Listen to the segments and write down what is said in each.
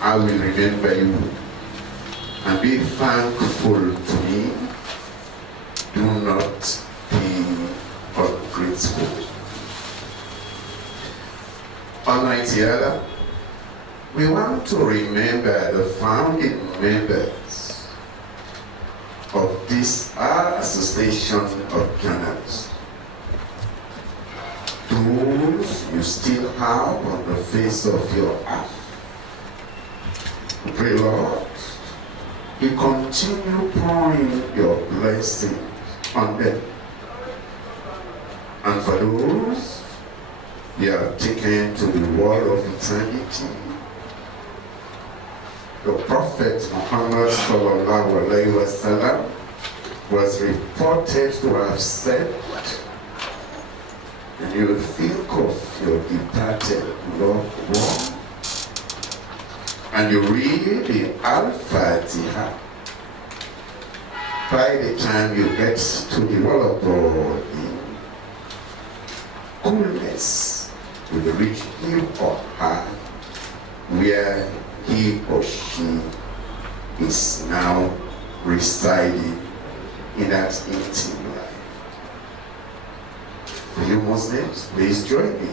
I will remember you and be thankful to me. Do not be ungrateful. Almighty Allah, we want to remember the founding members of this our association of journals. Those you still have on the face of your earth. Pray, Lord, you continue pouring your blessing on them. And for those you have taken to the world of eternity, the Prophet Muhammad sallallahu alaihi wasallam was reported to have said, and you will think of your departed loved one, and you read the Al-Fatiha, by the time you get to the word of God in coolness, you will reach him or her where he or she is now residing in that intimate life. For you Muslims, please join me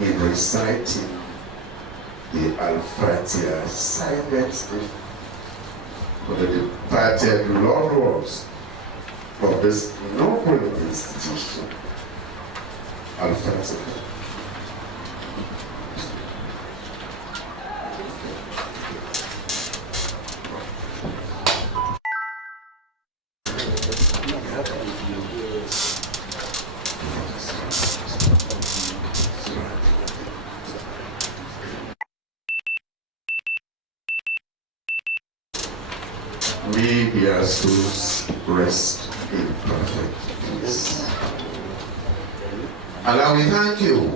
in reciting the Al-Fatiha silently for the departed loved ones of this noble institution. Al-Fatiha. May their souls rest in perfect peace. Allah, we thank you.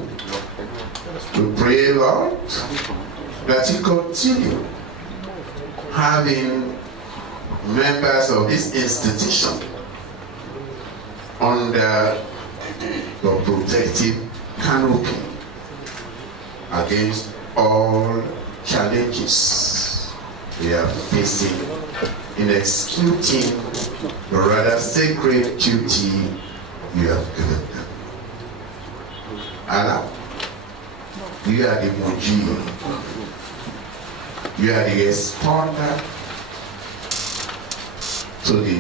We pray, Lord, that you continue having members of this institution under the protective canopy against all challenges they are facing in executing the rather sacred duty you have given them. Allah, you are the Mujib, you are the responder to the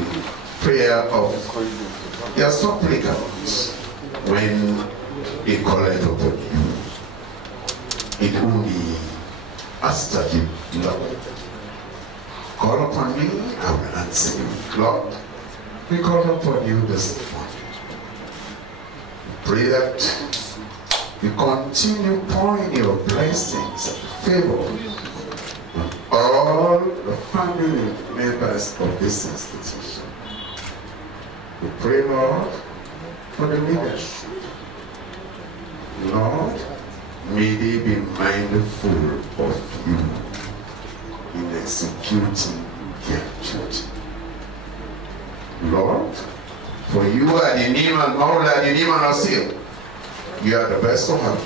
prayer of your supplicants when they call it upon you. It will be astajib, Lord. Call upon me, I will answer you. Lord, we call upon you this morning. Pray that you continue pouring your blessings and favor on all the family members of this institution. We pray, Lord, for the leadership. Lord, may they be mindful of you in executing their duty. Lord, for you are the Ni'mal Mawla, the Ni'mal Nasir. You are the best to help,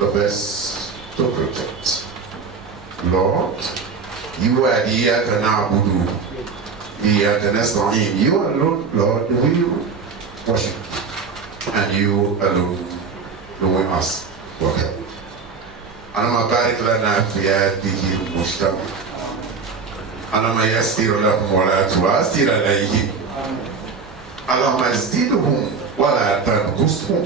the best to protect. Lord, you are the Iyaka Na'budu, the Iyaka Nasta'in. You alone, Lord, we worship, and you alone know us for help. اللهم بارك لنا في هذه المجتمع. اللهم يسر لهم ولا تعسر عليهم. اللهم زدهم ولا تنقصهم.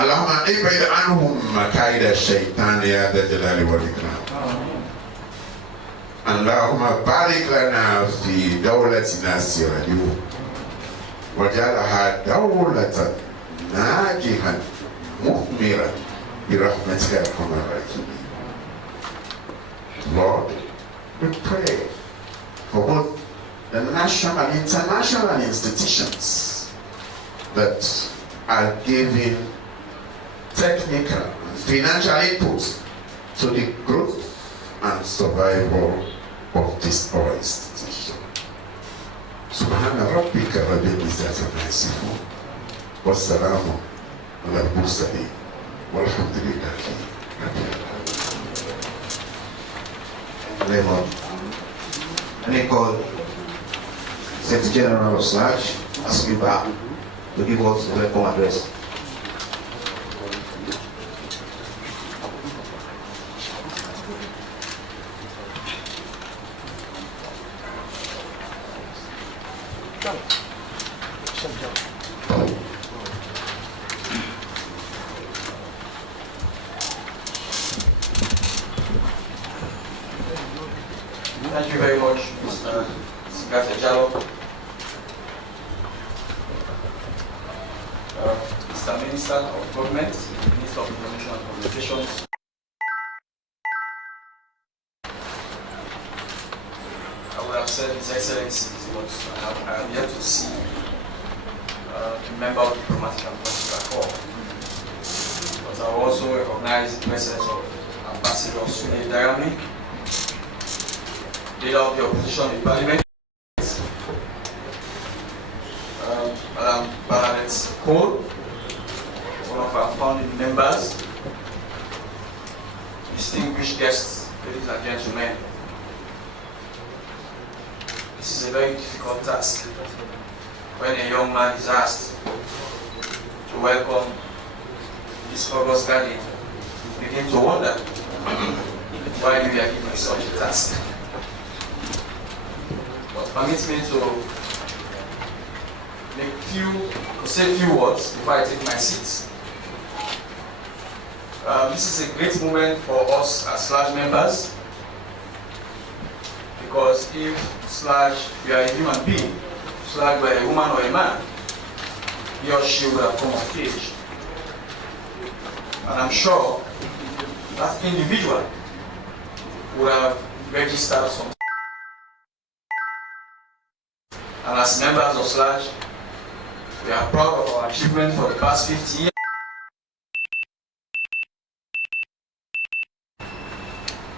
اللهم ابعد عنهم مكايد الشيطان يا ذا الجلال والإكرام. اللهم بارك لنا في دولتنا سيراليون واجعلها دولة ناجحة مثمرة برحمتك يا أرحم الراحمين. Lord, we pray for both the national and international institutions that are giving technical and financial input to the growth and survival of this our institution. Subhana rabbika rabbil izzati amma yasifun wa salamun ala al-mursalin walhamdulillahi rabbil alamin. I call Secretary General of SLAJ, Askiba, to give us the welcome address. Thank you very much, Mr. Sikate-Jallow. Mr. Minister of Government, Minister of Information and Communications. I would have said His Excellency, but I am yet to see a member of the diplomatic and political corps. But I will also recognize the presence of Ambassador Sule Darami, leader of the opposition in Parliament, Madam Bernadette Cole, one of our founding members, distinguished guests, ladies and gentlemen. This is a very difficult task when a young man is asked to welcome this august gathering. You begin to wonder why you are given such a task. But permit me to say a few words before I take my seat. This is a great moment for us as SLAJ members, because if SLAJ, we are a human being, SLAJ were a woman or a man, he or she would have come of age. And I'm sure that individual would have registered some. And as members of SLAJ, we are proud of our achievement for the past 50 years.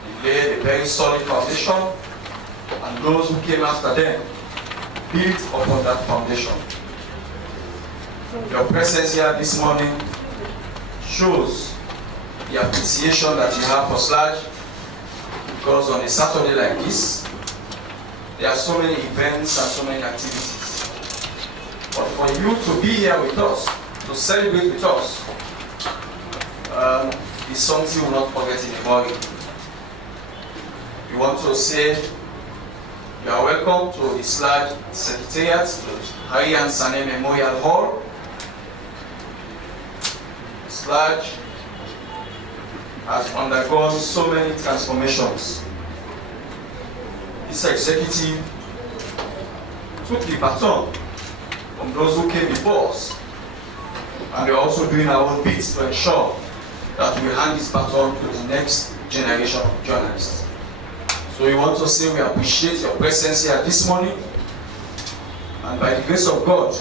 We laid a very solid foundation, and those who came after them built upon that foundation. Your presence here this morning shows the appreciation that you have for SLAJ, because on a Saturday like this, there are so many events and so many activities. But for you to be here with us, to celebrate with us, is something you will not forget in the morning. We want to say you are welcome to the SLAJ Secretariat, to Hari and Sane Memorial Hall. SLAJ has undergone so many transformations. This executive took the baton from those who came before us, and we are also doing our own bits to ensure that we hand this baton to the next generation of journalists. So we want to say we appreciate your presence here this morning, and by the grace of God,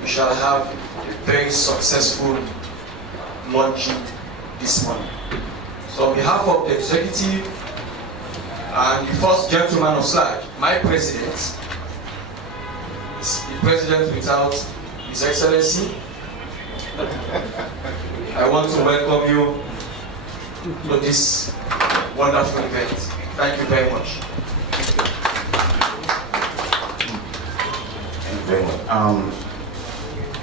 we shall have a very successful launching this morning. So on behalf of the executive and the first gentleman of SLAJ, my president, is the president without His Excellency, I want to welcome you to this wonderful event. Thank you very much. Thank you very much.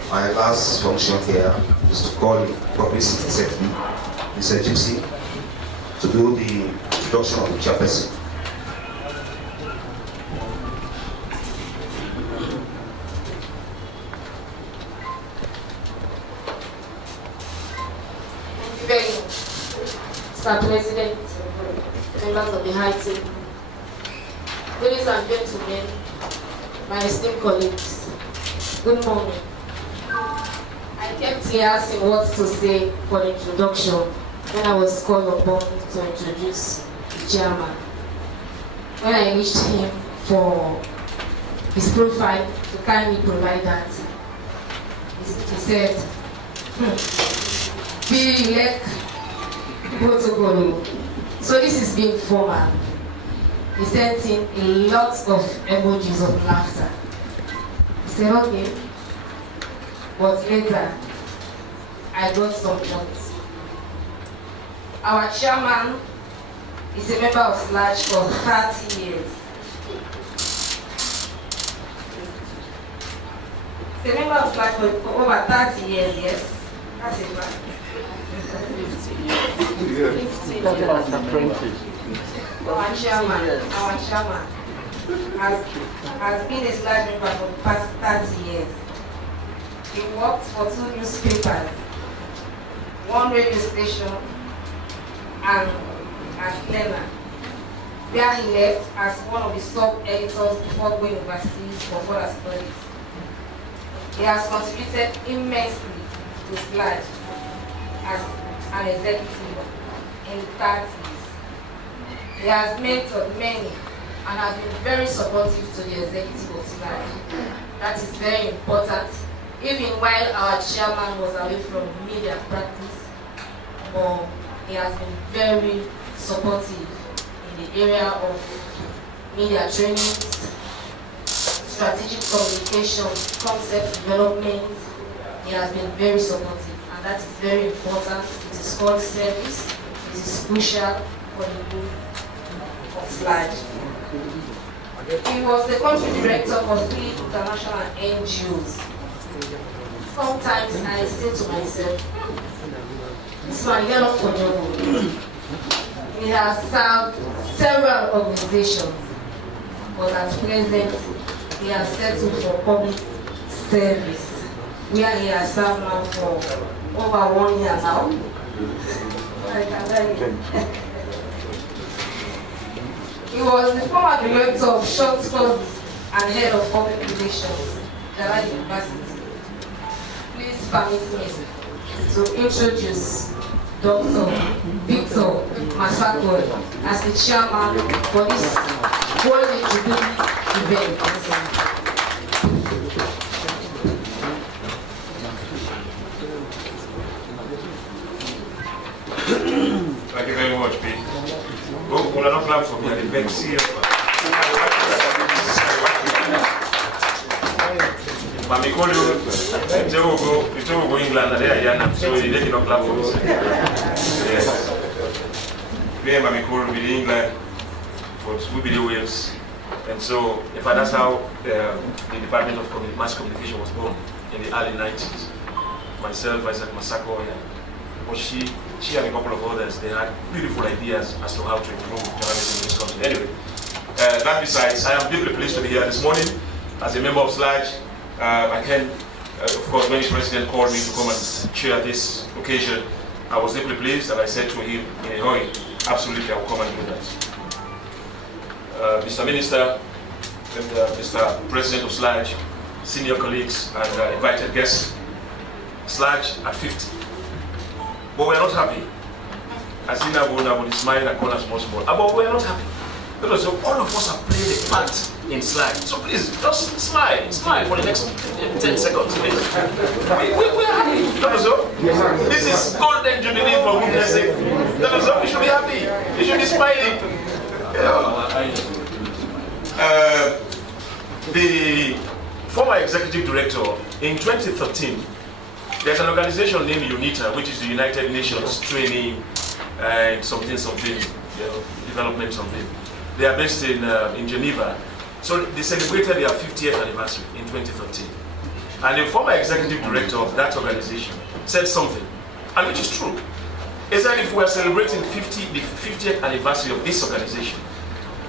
My last function here is to call the public secretary, Mr. Gypsy, to do the introduction of the chairperson. Very much. Mr. President, members of the high table, ladies and gentlemen, my esteemed colleagues, good morning. I kept asking what to say for the introduction when I was called upon to introduce the chairman. When I reached him for his profile to kindly provide that, he said, Billy protocol. So this is being formal. He sent in a lot of emojis of laughter. He said, okay, but later I got some points. Our chairman is a member of SLAJ for 30 years. He's a member of SLAJ for over 30 years, yes. That's it, right? 50. Our chairman has been a SLAJ member for the past 30 years. He worked for 2 newspapers, 1 radio station, and as learner, where he left as one of the sub-editors before going overseas for further studies. He has contributed immensely to SLAJ as an executive in the 30s. He has mentored many and has been very supportive to the executive of SLAJ. That is very important. Even while our chairman was away from media practice, he has been very supportive in the area of media training, strategic communication, concept development. He has been very supportive, and that is very important. It is called service. It is crucial for the good of SLAJ. He was the country director for 3 international NGOs. Sometimes I say to myself, this man yellow for job. He has served several organizations, but at present he has settled for public service, where he has served now for over 1 year now. He was the former director of short courses and head of public relations at Jalal University. Please permit me to introduce Dr. Victor Masako as the chairman for this Golden Jubilee event. Thank you very much, P. We're not glad for me at the event. See you. But we call you, if you go England, and they are so they cannot clap for us. Yes. We are in England, but we be the Wales. And so, in fact, that's how the Department of Mass Communication was born in the early 90s. Myself, Isaac Masako, but she and a couple of others, they had beautiful ideas as to how to improve journalism in this country. Anyway, that besides, I am deeply pleased to be here this morning as a member of SLAJ. I can, of course, when the president called me to come and chair this occasion, I was deeply pleased, and I said to him in a hurry, absolutely, I will come and do that. Mr. Minister, and Mr. President of SLAJ, senior colleagues, and invited guests, SLAJ at 50. But we're not happy. As in Abuna with his smile and corners more small. But we're not happy. Because all of us have played a part in SLAJ. So please, just smile for the next 10 seconds. We're happy. So, this is Golden Jubilee for goodness sake. So we should be happy. We should be smiling. The former executive director in 2013, there's an organization named UNITA, which is the United Nations Training and something, development something. They are based in Geneva. So they celebrated their 50th anniversary in 2013. And the former executive director of that organization said something, and which is true. He said if we are celebrating the 50th anniversary of this organization,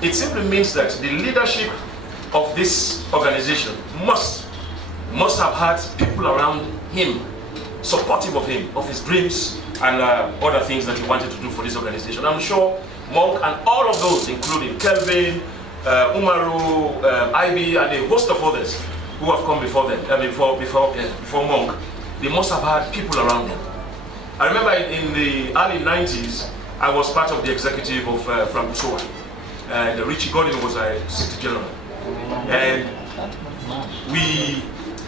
it simply means that the leadership of this organization must have had people around him, supportive of him, of his dreams and other things that he wanted to do for this organization. I'm sure Monk and all of those, including Kelvin, Umaru, Ivy, and a host of others who have come before them, before Monk, they must have had people around them. I remember in the early 90s, I was part of the executive of Frank Bussowa, and Richie Godin was a Secretary General. And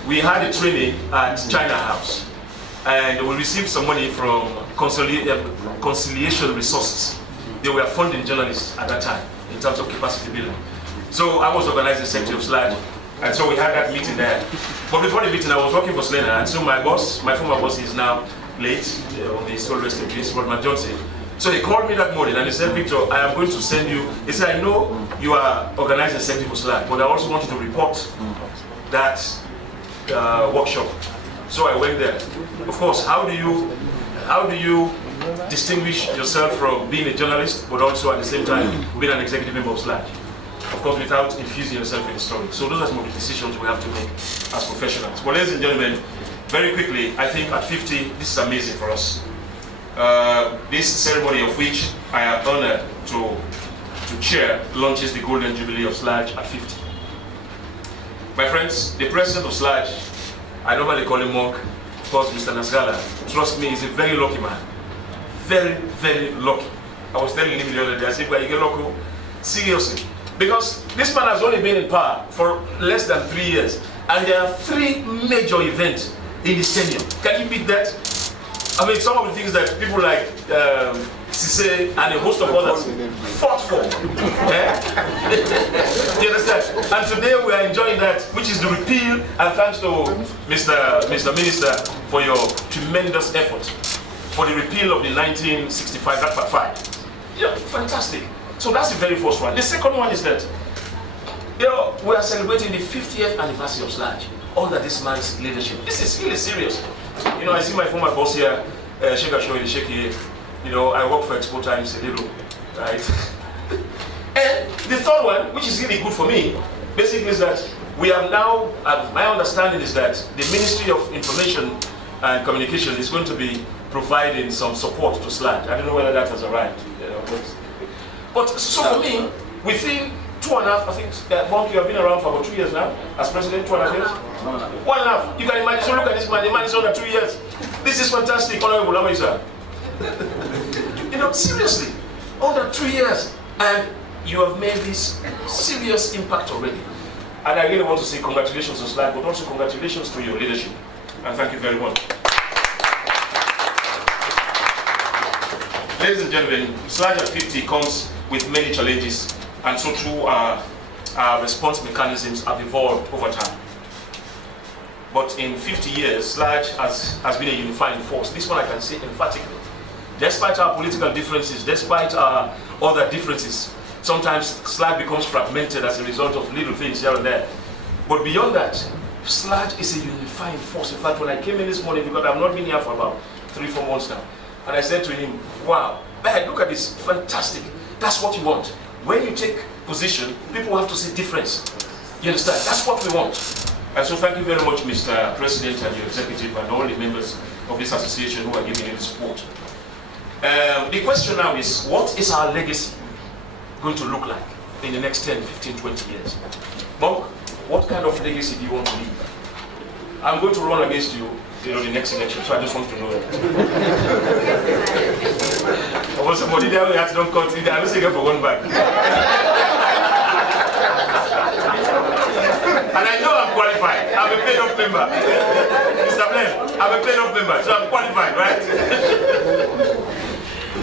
we had a training at China House, and we received some money from Conciliation Resources. They were funding journalists at that time in terms of capacity building. So I was organizing Secretary of SLAG, and so we had that meeting there. But before the meeting, I was working for Slena, and so my boss, my former boss, is now late, on the soul rest in peace, Rodman Johnson. So he called me that morning and he said, Victor, I am going to send you. He said, I know you are organizing Secretary for SLAG, but I also want you to report that workshop. So I went there. Of course, how do you distinguish yourself from being a journalist, but also at the same time being an executive member of SLAG? Of course, without infusing yourself in the story. So those are some of the decisions we have to make as professionals. Well, ladies and gentlemen, very quickly, I think at 50, this is amazing for us. This ceremony of which I am honored to chair launches the Golden Jubilee of SLAG at 50. My friends, the president of SLAG, I normally call him Monk, of course, Mr. Nasgala. Trust me, he's a very lucky man. Very, very lucky. I was telling him the other day, I said, well, you get local? Seriously. Because this man has only been in power for less than 3 years, and there are 3 major events in his tenure. Can you beat that? I mean, some of the things that people like Sise and a host of others fought for. You understand? And today we are enjoying that, which is the repeal, and thanks to Mr. Minister for your tremendous effort for the repeal of the 1965, that part 5. Yeah, fantastic. So that's the very first one. The second one is that, we are celebrating the 50th anniversary of SLAG under this man's leadership. This is really serious. I see my former boss here, Sheikh Ashoyi Sheki. I work for Expo Times a little, right? And the third one, which is really good for me, basically is that we have now, my understanding is that the Ministry of Information and Communication is going to be providing some support to SLAG. I don't know whether that has arrived. But so for me, within 2.5, I think, Monk, you have been around for about 2 years now, as president, 2.5 years? 1.5. You can imagine, so look at this man, the man is under 2 years. This is fantastic, Honorable Lamisa. Seriously, under 2 years, and you have made this serious impact already. And I really want to say congratulations to SLAG, but also congratulations to your leadership. And thank you very much. Ladies and gentlemen, SLAG at 50 comes with many challenges, and so too our response mechanisms have evolved over time. But in 50 years, SLAG has been a unifying force. This one I can say emphatically. Despite our political differences, despite our other differences, sometimes SLAG becomes fragmented as a result of little things here and there. But beyond that, SLAG is a unifying force. In fact, when I came in this morning, because I've not been here for about 3-4 months now, and I said to him, wow, man, look at this, fantastic. That's what you want. When you take position, people have to see difference. You understand? That's what we want. And so thank you very much, Mr. President and your executive and all the members of this association who are giving you the support. The question now is, what is our legacy going to look like in the next 10, 15, 20 years? Monk, what kind of legacy do you want to leave? I'm going to run against you, the next election, so I just want to know that. I want somebody there who has don't cut it, I don't say for one back. And I know I'm qualified. I'm a paid-off member. Mr. Blaine, I'm a paid-off member, so I'm qualified, right?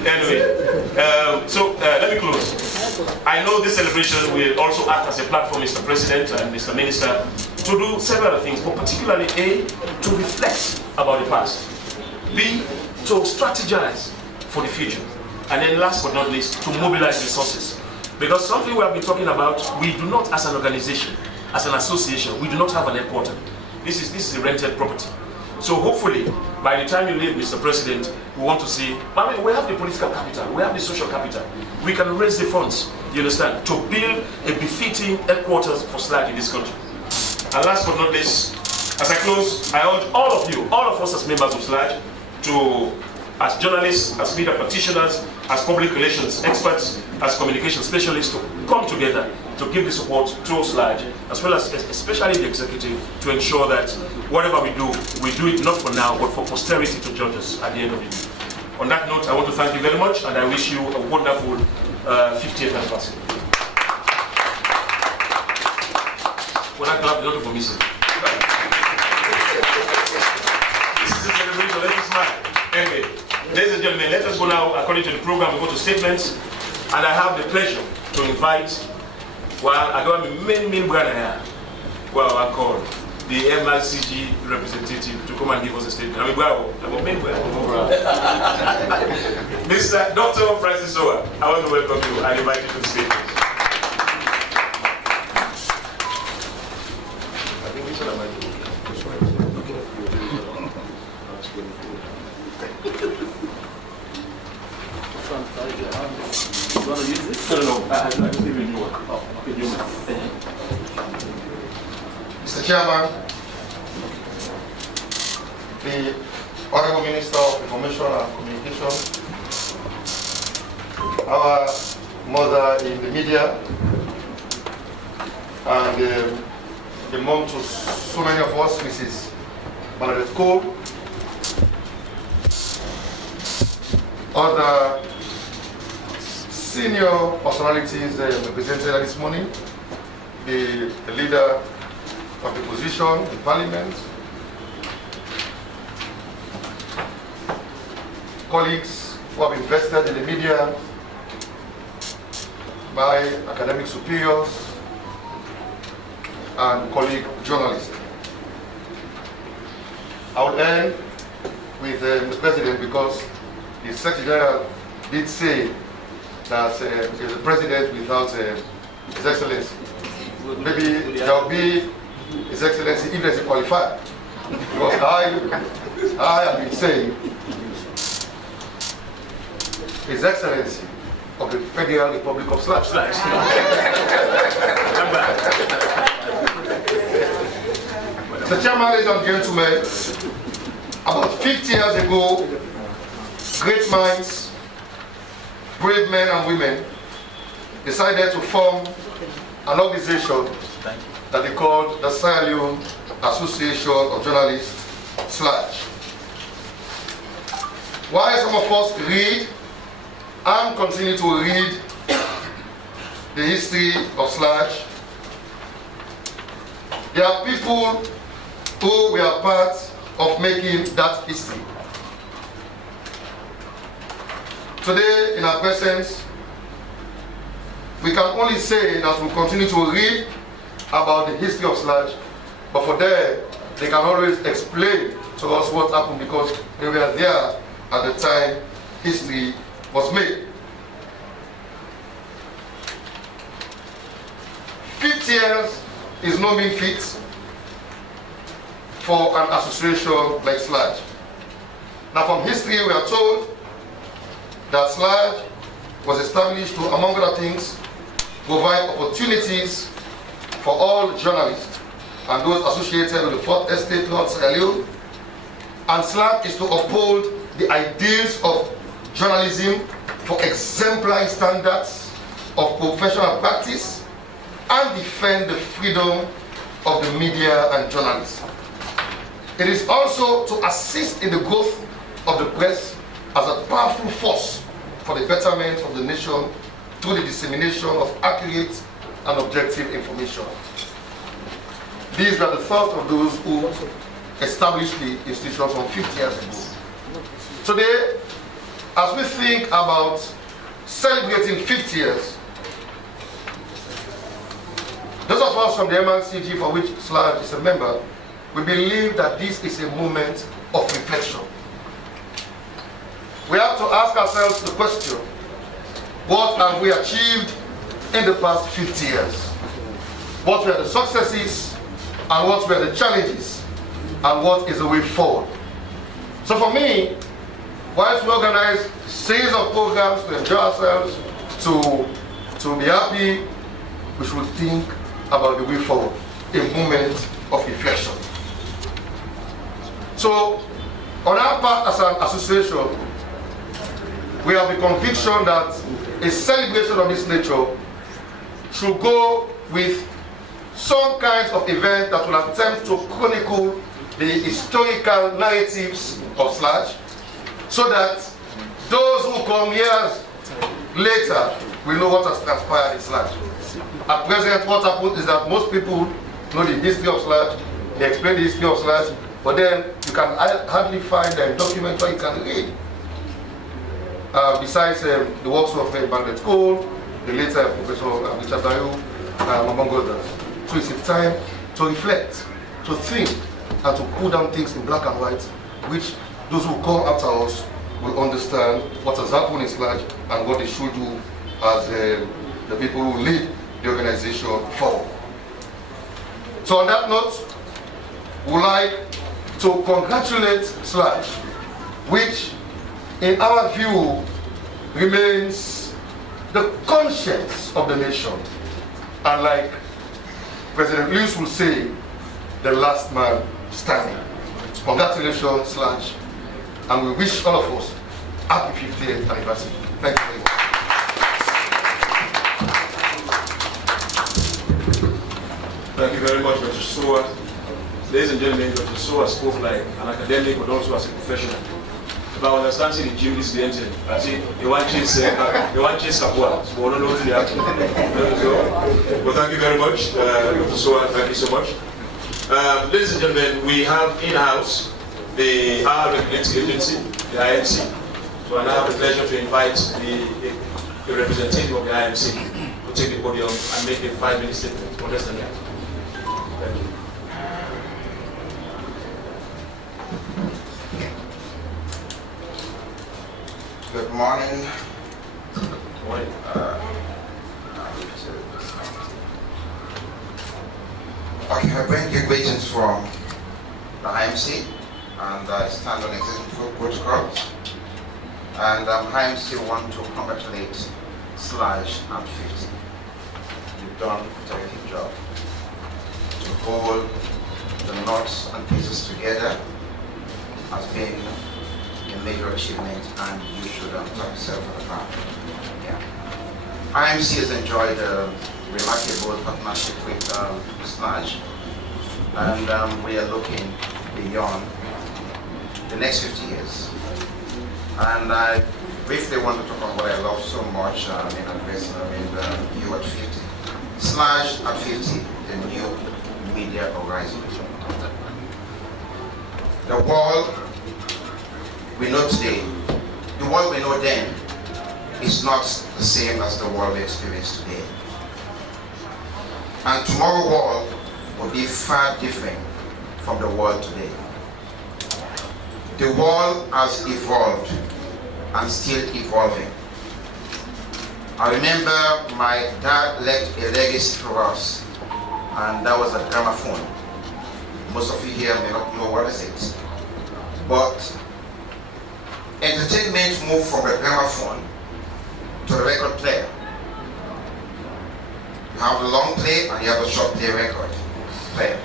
Anyway, so let me close. I know this celebration will also act as a platform, Mr. President and Mr. Minister, to do several things, but particularly A, to reflect about the past, B, to strategize for the future, and then last but not least, to mobilize resources. Because something we have been talking about, we do not, as an organization, as an association, we do not have an headquarters. This is a rented property. So hopefully, by the time you leave, Mr. President, we want to see, I mean, we have the political capital, we have the social capital. We can raise the funds, you understand, to build a befitting headquarters for SLAG in this country. And last but not least, as I close, I urge all of you, all of us as members of SLAG, to, as journalists, as media practitioners, as public relations experts, as communication specialists, to come together to give the support to SLAJ, as well as especially the executive, to ensure that whatever we do it not for now, but for posterity to judge us at the end of it. On that note, I want to thank you very much, and I wish you a wonderful 50th anniversary. When I clap, don't for me, sir. This is a celebration, let us smile. Anyway, ladies and gentlemen, let us go now, according to the program, we go to statements, and I have the pleasure to invite, well, I don't have many brother here, well, I call the MRCG representative to come and give us a statement. I'm a main Mr. Dr. Francis Owa, I want to welcome you and invite you to the statement. You want to use this? No, I just need a new one. Oh, okay, new one. Mr. Chairman, the Honorable Minister of Information and Communication, our mother in the media, and the mom to so many of us, Mrs. Bernadette Cole, other senior personalities represented this morning, the leader of the opposition in Parliament, colleagues who have invested in the media, my academic superiors, and colleague journalists. I will end with Mr. President, because the Secretary General did say that he is a president without His Excellency. Maybe there will be His Excellency if there's a qualifier. Because I have been saying His Excellency of the Federal Republic of SLAJ. Mr. Chairman, ladies and gentlemen, about 50 years ago, great minds, brave men and women decided to form an organization that they called the Sierra Leone Association of Journalists, SLAJ. While some of us read and continue to read the history of SLAJ, there are people who were part of making that history. Today, in our presence, we can only say that we continue to read about the history of SLAJ, but for them, they can always explain to us what happened, because they were there at the time history was made. 50 years is no mean feat for an association like SLAJ. Now, from history, we are told that SLAJ was established to, among other things, provide opportunities for all journalists and those associated with the Fourth Estate throughout Sierra Leone. And SLAJ is to uphold the ideals of journalism for exemplary standards of professional practice and defend the freedom of the media and journalists. It is also to assist in the growth of the press as a powerful force for the betterment of the nation through the dissemination of accurate and objective information. These were the thoughts of those who established the institution some 50 years ago. Today, as we think about celebrating 50 years, those of us from the MRCG, for which SLAJ is a member, we believe that this is a moment of reflection. We have to ask ourselves the question, what have we achieved in the past 50 years? What were the successes and what were the challenges and what is the way forward? So for me, whilst we organize a series of programs to enjoy ourselves, to be happy, we should think about the way forward, a moment of reflection. So, on our part as an association, we have the conviction that a celebration of this nature should go with some kinds of event that will attempt to chronicle the historical narratives of Sludge, so that those who come years later will know what has transpired in Sludge. At present, what happens is that most people know the history of Sludge, they explain the history of Sludge, but then you can hardly find a document where you can read. Besides the works of Margaret Cole, the later Professor Richard Dayo, among others. So it's a time to reflect, to think, and to put down things in black and white, which those who come after us will understand what has happened in Sludge and what they should do as the people who lead the organization forward. So on that note, we would like to congratulate Sludge, which in our view remains the conscience of the nation, and like President Lewis will say, the last man standing. Congratulations, Sludge, and we wish all of us happy 50th anniversary. Thank you very much. Thank you very much, Dr. Soa. Ladies and gentlemen, Dr. Soa spoke like an academic, but also as a professional. About understanding the Jewish identity. I see you want to chase Kapua, so we don't know what to happen. Well, thank you very much, Dr. Soa. Thank you so much. Ladies and gentlemen, we have in-house our regulatory agency, the IMC. So I now have the pleasure to invite the representative of the IMC to take the podium and make a 5-minute statement. Or less than that. Thank you. Good morning. Good morning. Okay, I bring you greetings from the IMC, and I stand on executive protocols. And IMC want to congratulate Sludge at 50. You've done a terrific job to hold the knots and pieces together has been a major achievement, and you should thank yourself for the fact. Yeah. IMC has enjoyed a remarkable partnership with Sludge, and we are looking beyond the next 50 years. And I briefly want to talk about what I love so much in addressing you at 50. Sludge at 50, the new media horizon. The world we know today, the world we know then, is not the same as the world we experience today. And tomorrow's world will be far different from the world today. The world has evolved and still evolving. I remember my dad left a legacy for us, and that was a gramophone. Most of you here may not know what is it. But entertainment moved from the gramophone to the record player. You have the long play and you have the short play record player.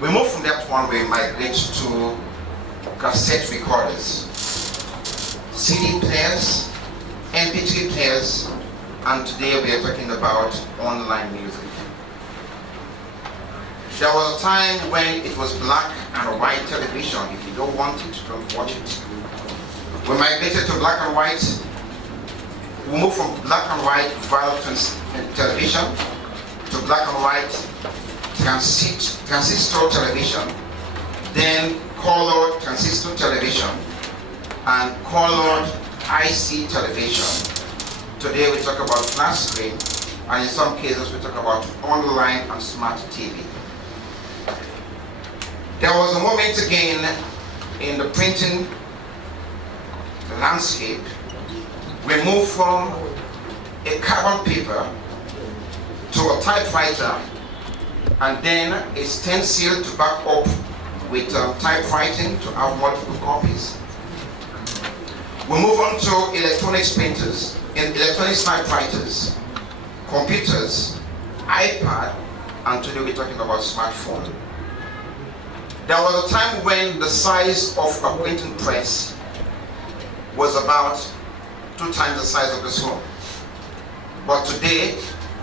We moved from that one, we migrate to cassette recorders, CD players, MP3 players, and today we are talking about online music. There was a time when it was black and white television. If you don't want it, don't watch it. We migrated to black and white. We moved from black and white via television to black and white transistor television, then colored transistor television, and colored IC television. Today we talk about flat screen, and in some cases we talk about online and smart TV. There was a moment again in the printing landscape. We moved from a carbon paper to a typewriter, and then a stencil to back up with typewriting to have multiple copies. We move on to electronics printers, electronic typewriters, computers, iPad, and today we're talking about smartphone. There was a time when the size of a printing press was about 2 times the size of this room. But today,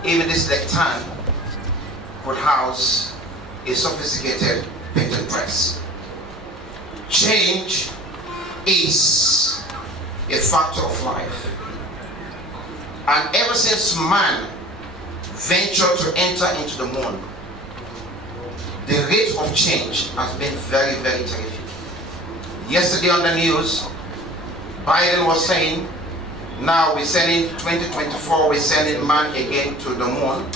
even this lectern could house a sophisticated printing press. Change is a factor of life. And ever since man ventured to enter into the moon, the rate of change has been very, very terrific. Yesterday on the news, Biden was saying, now we're sending 2024, we're sending man again to the moon,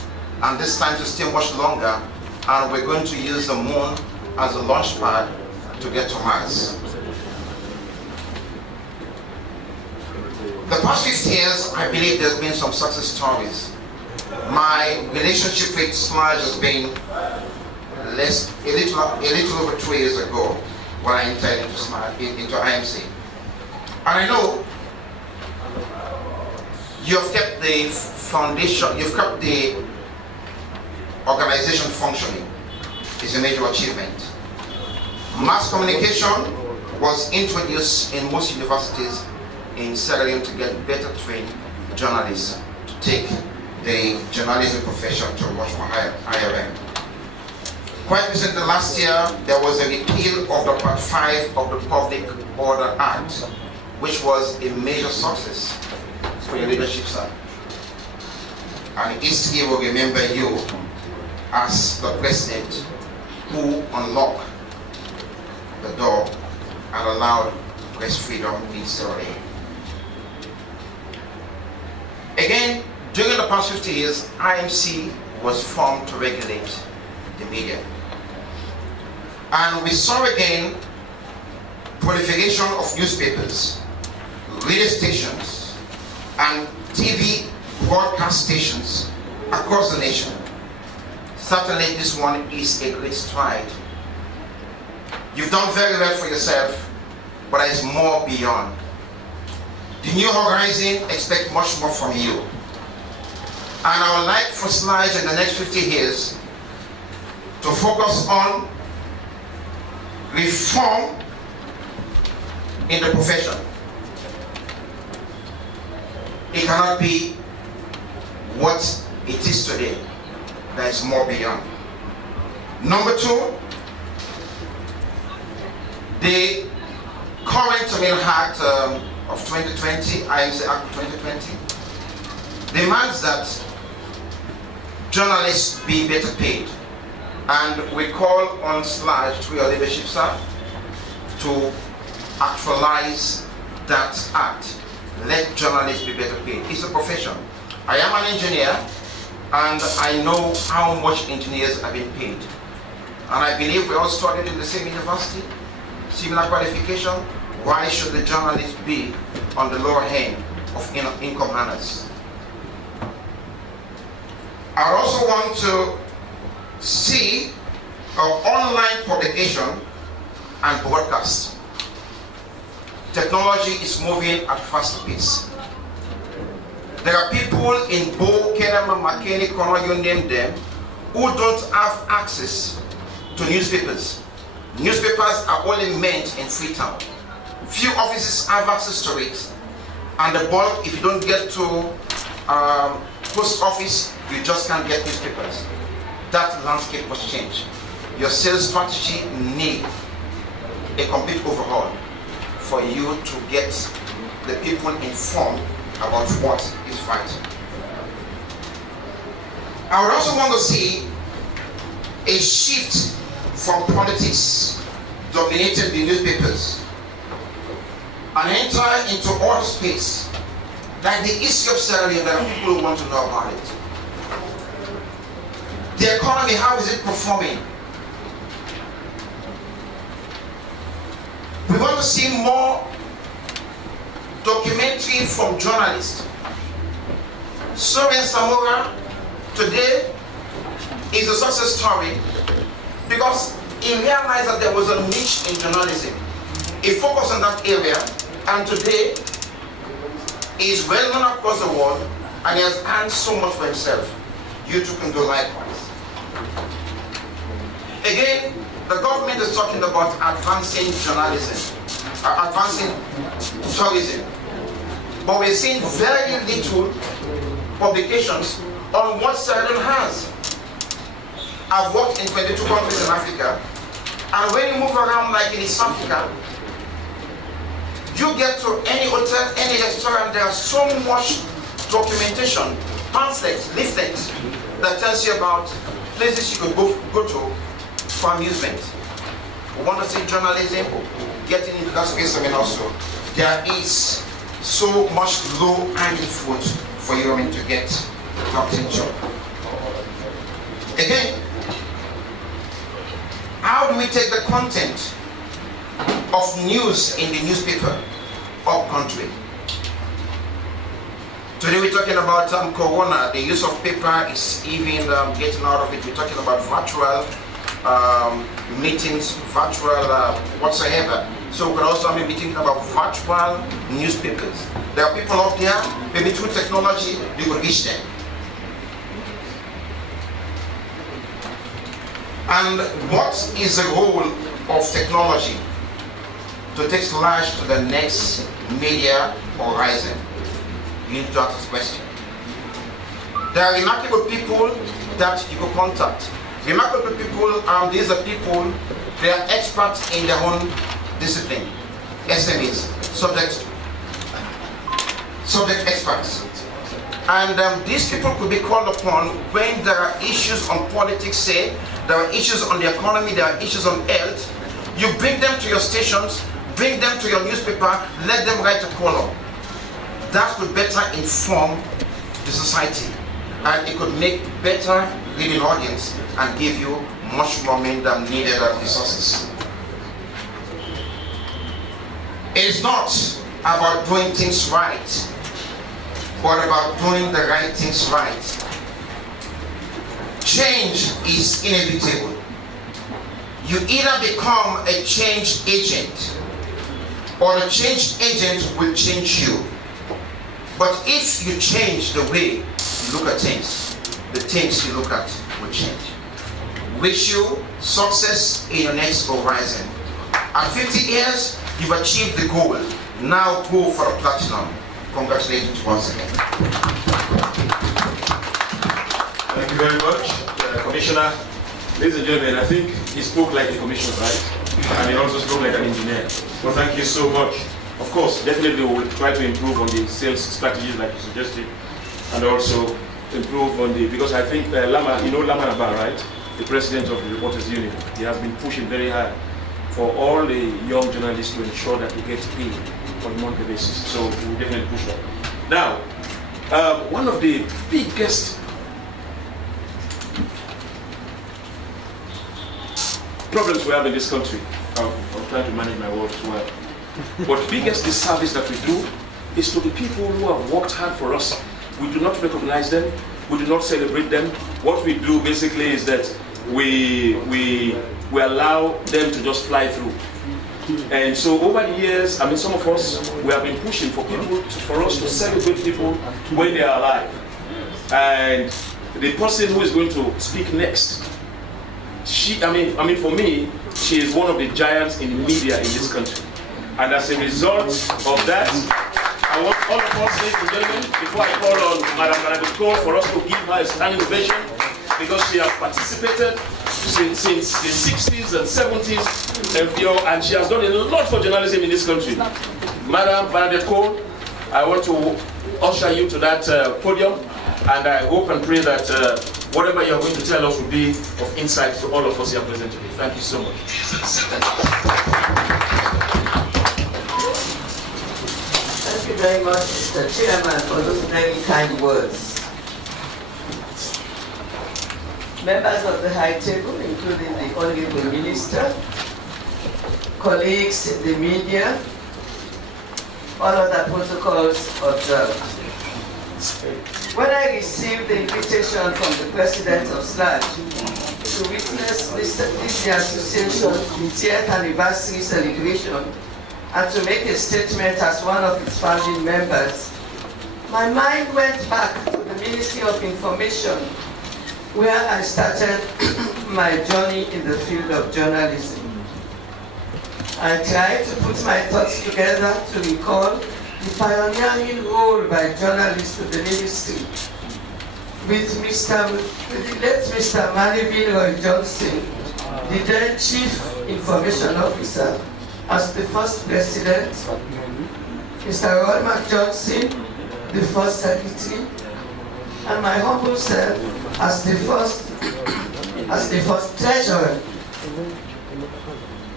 and this time to stay much longer, and we're going to use the moon as a launch pad to get to Mars. The past 50 years, I believe there's been some success stories. My relationship with SLAJ has been a little over 2 years ago when I entered into IMC. And I know you have kept the foundation, you've kept the organization functioning. It's a major achievement. Mass communication was introduced in most universities in Sierra Leone to get better trained journalists to take the journalism profession to a much more higher end. Quite recently, last year, there was a repeal of the Part 5 of the Public Order Act, which was a major success for your leadership, sir. And history will remember you as the president who unlocked the door and allowed press freedom in Sierra Leone. Again, during the past 50 years, IMC was formed to regulate the media. And we saw again proliferation of newspapers, radio stations, and TV broadcast stations across the nation. Certainly this one is a great stride. You've done very well for yourself, but there is more beyond. The New Horizon expects much more from you. And I would like for SLAJ in the next 50 years to focus on reform in the profession. It cannot be what it is today. There is more beyond. Number 2, the current Act of 2020, IMC Act of 2020, demands that journalists be better paid. And we call on SLAJ, through your leadership, sir, to actualize that act. Let journalists be better paid. It's a profession. I am an engineer, and I know how much engineers have been paid. And I believe we all studied in the same university, similar qualification. Why should the journalists be on the lower end of income earners? I also want to see online publication and broadcast. Technology is moving at a faster pace. There are people in Bo, Kenema, McKinney, Connor, you name them, who don't have access to newspapers. Newspapers are only meant in Freetown. Few offices have access to it, and the bulk, if you don't get to post office, you just can't get newspapers. That landscape must change. Your sales strategy needs a complete overhaul for you to get the people informed about what is right. I would also want to see a shift from politics dominating the newspapers and enter into other space, like the issue of Sierra Leone. There are people who want to know about it. The economy, how is it performing? We want to see more documentary from journalists. Soren Samora today is a success story because he realized that there was a niche in journalism. He focused on that area, and today he is well known across the world, and he has earned so much for himself. You too can do likewise. Again, the government is talking about advancing journalism, advancing tourism. but we've seen very little publications on what Sierra Leone has. I've worked in 22 countries in Africa, and when you move around like in East Africa, you get to any hotel, any restaurant, there's so much documentation, pamphlets, leaflets that tells you about places you could go to for amusement. We want to see journalism getting into that space. I mean, also there is so much low-hanging fruit for you to get attention. Again, how do we take the content of news in the newspaper up country? Today we're talking about Corona. The use of paper is even getting out of it. We're talking about virtual meetings, virtual whatsoever. So we're also be thinking about virtual newspapers. There are people up there, maybe through technology, they will reach them. And what is the role of technology to take Slash to the next media horizon? You need to ask this question. There are remarkable people that you could contact. Remarkable people, these are people, they are experts in their own discipline. SMEs, subject experts. And these people could be called upon when there are issues on politics, say, there are issues on the economy, there are issues on health. You bring them to your stations, bring them to your newspaper, let them write a column. That could better inform the society, and it could make better reading audience and give you much more momentum needed resources. It's not about doing things right, but about doing the right things right. Change is inevitable. You either become a change agent, or the change agent will change you. But if you change the way you look at things, the things you look at will change. Wish you success in your next horizon. At 50 years, you've achieved the goal. Now go for a platinum. Congratulations once again. Thank you very much, Commissioner. Ladies and gentlemen, I think he spoke like a commissioner, right? And he also spoke like an engineer. Well, thank you so much. Of course, definitely we will try to improve on the sales strategies like you suggested, and also improve on the, because I think Lama, you know Lama Naba, right? The president of the Reporters Union, he has been pushing very hard for all the young journalists to ensure that they get paid on a monthly basis. So we will definitely push that. Now, one of the biggest problems we have in this country, I'm trying to manage my words well, but the biggest disservice that we do is to the people who have worked hard for us. We do not recognize them, we do not celebrate them. What we do basically is that we allow them to just fly through. And so over the years, I mean, some of us, we have been pushing for people, for us to celebrate people when they are alive. And the person who is going to speak next, I mean, for me, she is one of the giants in the media in this country. And as a result of that, I want all of us, ladies and gentlemen, before I call on Madam Cole for us to give her a standing ovation, because she has participated since the 60s and 70s, and she has done a lot for journalism in this country. Madam Cole, I want to usher you to that podium, and I hope and pray that whatever you're going to tell us will be of insight to all of us here present today. Thank you so much. Thank you very much, Mr. Chairman, for those very kind words. Members of the High Table, including the Honorable Minister, colleagues in the media, all other protocols observed. When I received the invitation from the President of SLAG to witness this association's 50th anniversary celebration and to make a statement as one of its founding members, my mind went back to the Ministry of Information, where I started my journey in the field of journalism. I tried to put my thoughts together to recall the pioneering role by journalists to the ministry, with the late Mr. Marvin Roy Johnson, the then Chief Information Officer, as the first president, Mr. Roy McJohnson, the first secretary, and my humble self as the first treasurer.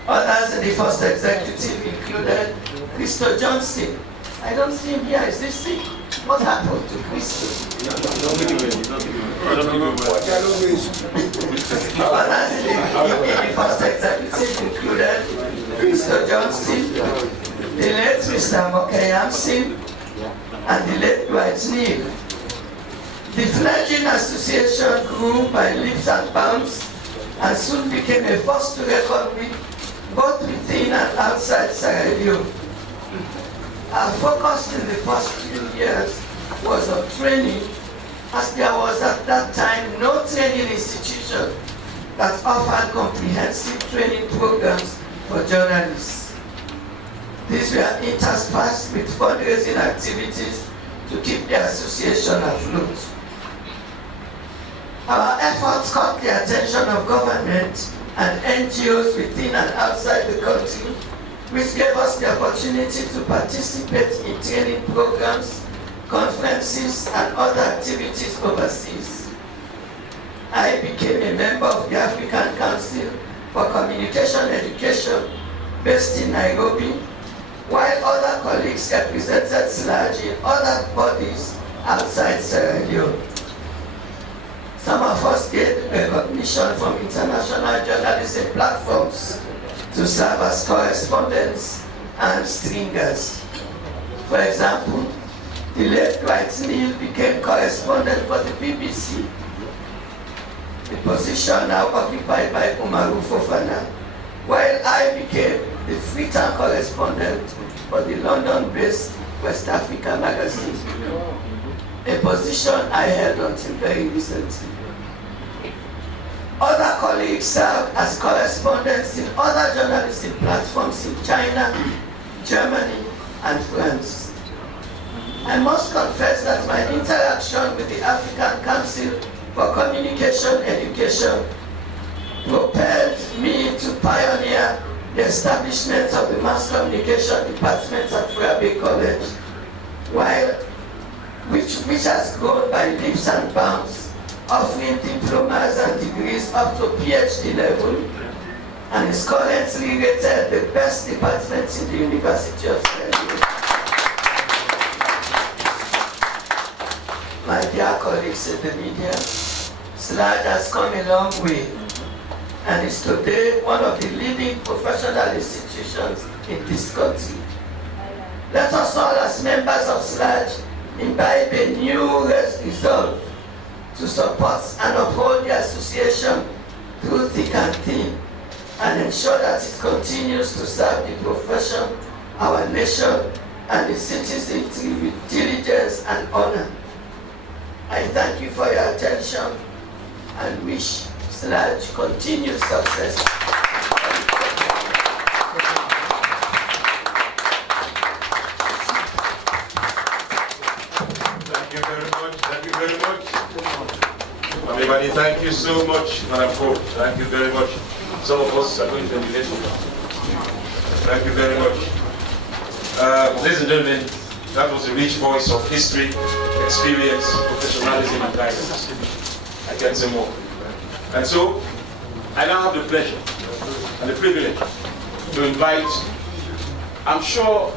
Others in the first executive included Christo Johnson. I don't see him here. Is this sick? What happened to Christo? Others in the first executive included Christo Johnson, the late Mr. Mokayamson, and the late Dwight Neal. The fledgling association grew by leaps and bounds and soon became a force to reckon with both within and outside Sierra Leone. Our focus in the first few years was on training, as there was at that time no training institution that offered comprehensive training programs for journalists. These were interspersed with fundraising activities to keep the association afloat. Our efforts caught the attention of government and NGOs within and outside the country, which gave us the opportunity to participate in training programs, conferences, and other activities overseas. I became a member of the African Council for Communication Education based in Nairobi, while other colleagues represented SLAG in other bodies outside Sierra Leone. Some of us gained recognition from international journalism platforms to serve as correspondents and stringers. For example, the late Dwight Neal became correspondent for the BBC, the position now occupied by Umaru Fofana, while I became the Freetown correspondent for the London-based West Africa magazine, a position I held until very recently. Other colleagues served as correspondents in other journalistic platforms in China, Germany, and France. I must confess that my interaction with the African Council for Communication Education propelled me to pioneer the establishment of the Mass Communication Department at Freabe College, which has grown by leaps and bounds, offering diplomas and degrees up to PhD level, and is currently rated the best department in the University of Sierra. My dear colleagues in the media, SLAG has come a long way and is today one of the leading professional institutions in this country. Let us all, as members of SLAG, imbibe a new resolve to support and uphold the association through thick and thin, and ensure that it continues to serve the profession, our nation, and the citizenry with diligence and honor. I thank you for your attention and wish SLAG continued success. Thank you very much. Thank you very much. Everybody, thank you so much, Madam Court. Thank you very much. Some of us are going to be late. Thank you very much. Ladies and gentlemen, that was a rich voice of history, experience, professionalism, and guidance. I can't say more. And so, I now have the pleasure and the privilege to invite, I'm sure,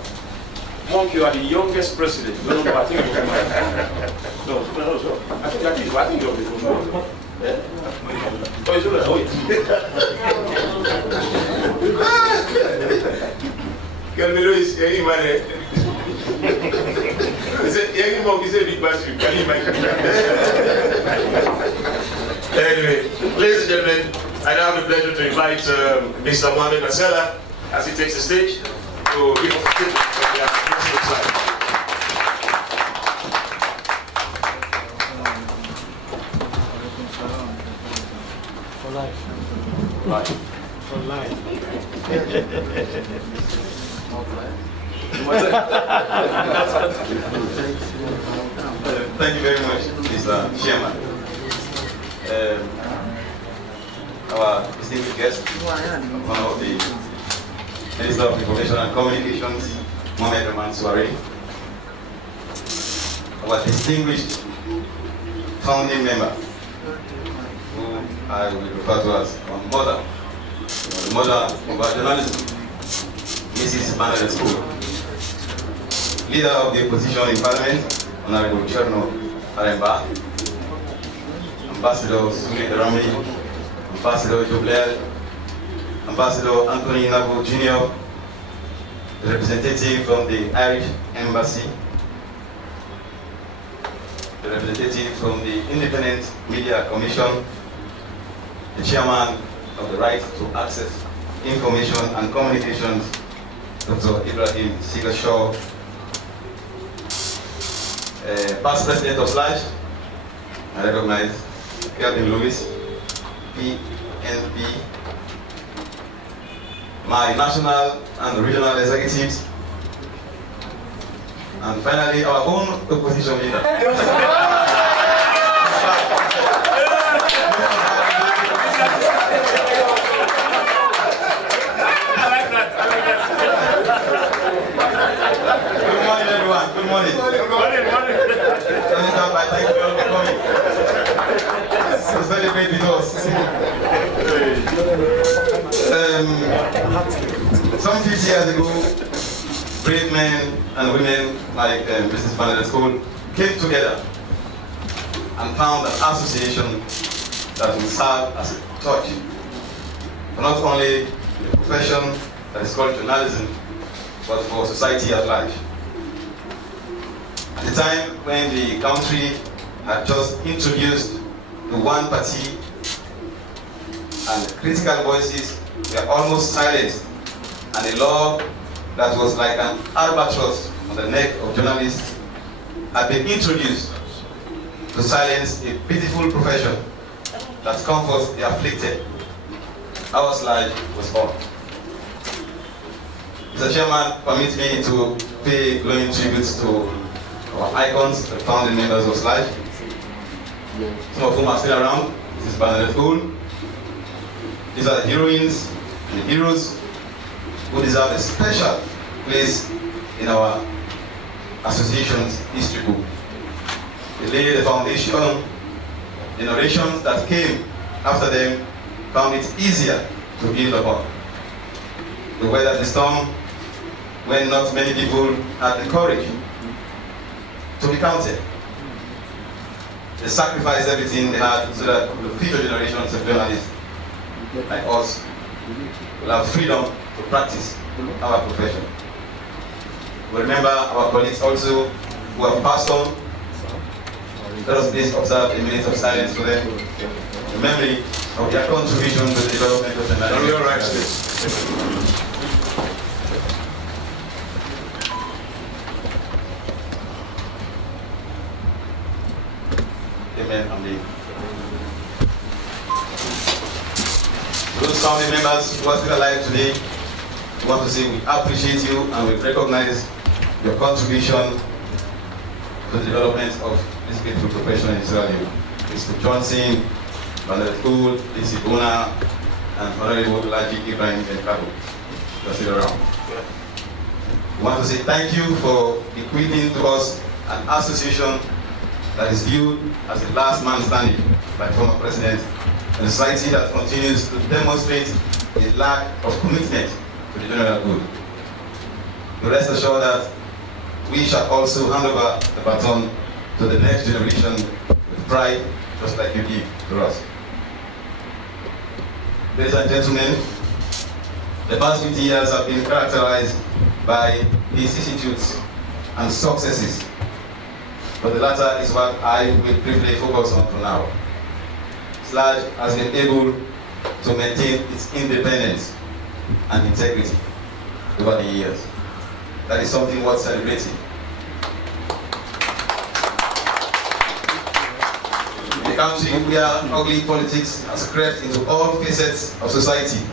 Monk, you are the youngest president. No, I think you're no. I think you're the most. Yeah? Oh, it's all right. Can we lose any money? He said, young Monk is a big bastard. Can you imagine? Anyway, ladies and gentlemen, I now have the pleasure to invite Mr. Mohamed Nasela as he takes the stage to give us a statement from the administrative side. For life. Right. For life. Thank you very much, Mr. Chairman. Our distinguished guest, one of the Minister of Information and Communications, Mohamed Rahman Suare. Our distinguished founding member, who I will refer to as our mother, the mother of our journalism, Mrs. Bernadette School. Leader of the opposition in Parliament, Honorable Cherno Aremba, Ambassador Sule Rami, Ambassador Joblel, Ambassador Anthony Nabo Jr., the representative from the Irish Embassy, the representative from the Independent Media Commission, the chairman of the Right to Access Information and Communications, Dr. Ibrahim Sigashaw, past president of SLAJ, I recognize Kelvin Lewis, PNP, my national and regional executives, and finally our own opposition leader. Good morning, everyone. Good morning. Let me start by thanking you all for coming. To celebrate with us. Some 50 years ago, brave men and women like Mrs. Bernadette School came together and found an association that will serve as a torch for not only the profession that is called journalism, but for society at large. At the time when the country had just introduced the one party and the critical voices were almost silenced, and a law that was like an albatross on the neck of journalists had been introduced to silence a pitiful profession that comforts the afflicted. Our SLAJ was born. Mr. Chairman, permit me to pay glowing tributes to our icons, the founding members of SLAJ, some of whom are still around. This is Bernadette School. These are the heroines and the heroes who deserve a special place in our association's history book. They laid the foundation. Generations that came after them found it easier to build upon. They weathered the storm when not many people had the courage to be counted. They sacrificed everything they had so that the future generations of journalists like us will have freedom to practice our profession. We remember our colleagues also who have passed on. Let us please observe a minute of silence for them in memory of their contribution to the development of the Nigerian. Amen. Amen. Those family members who are still alive today, we want to say we appreciate you and we recognize your contribution to the development of this beautiful profession in Israel. Mr. Johnson, Bernadette School, DC Bona, and Honorable Laji Ibrahim Benkabo. You're still around. We want to say thank you for bequeathing to us an association that is viewed as the last man standing by former president, a society that continues to demonstrate a lack of commitment to the general good. We rest assured that we shall also hand over the baton to the next generation with pride, just like you did to us. Ladies and gentlemen, the past 50 years have been characterized by vicissitudes and successes, but the latter is what I will briefly focus on for now. SLAJ has been able to maintain its independence and integrity over the years. That is something worth celebrating. In a country where ugly politics has crept into all facets of society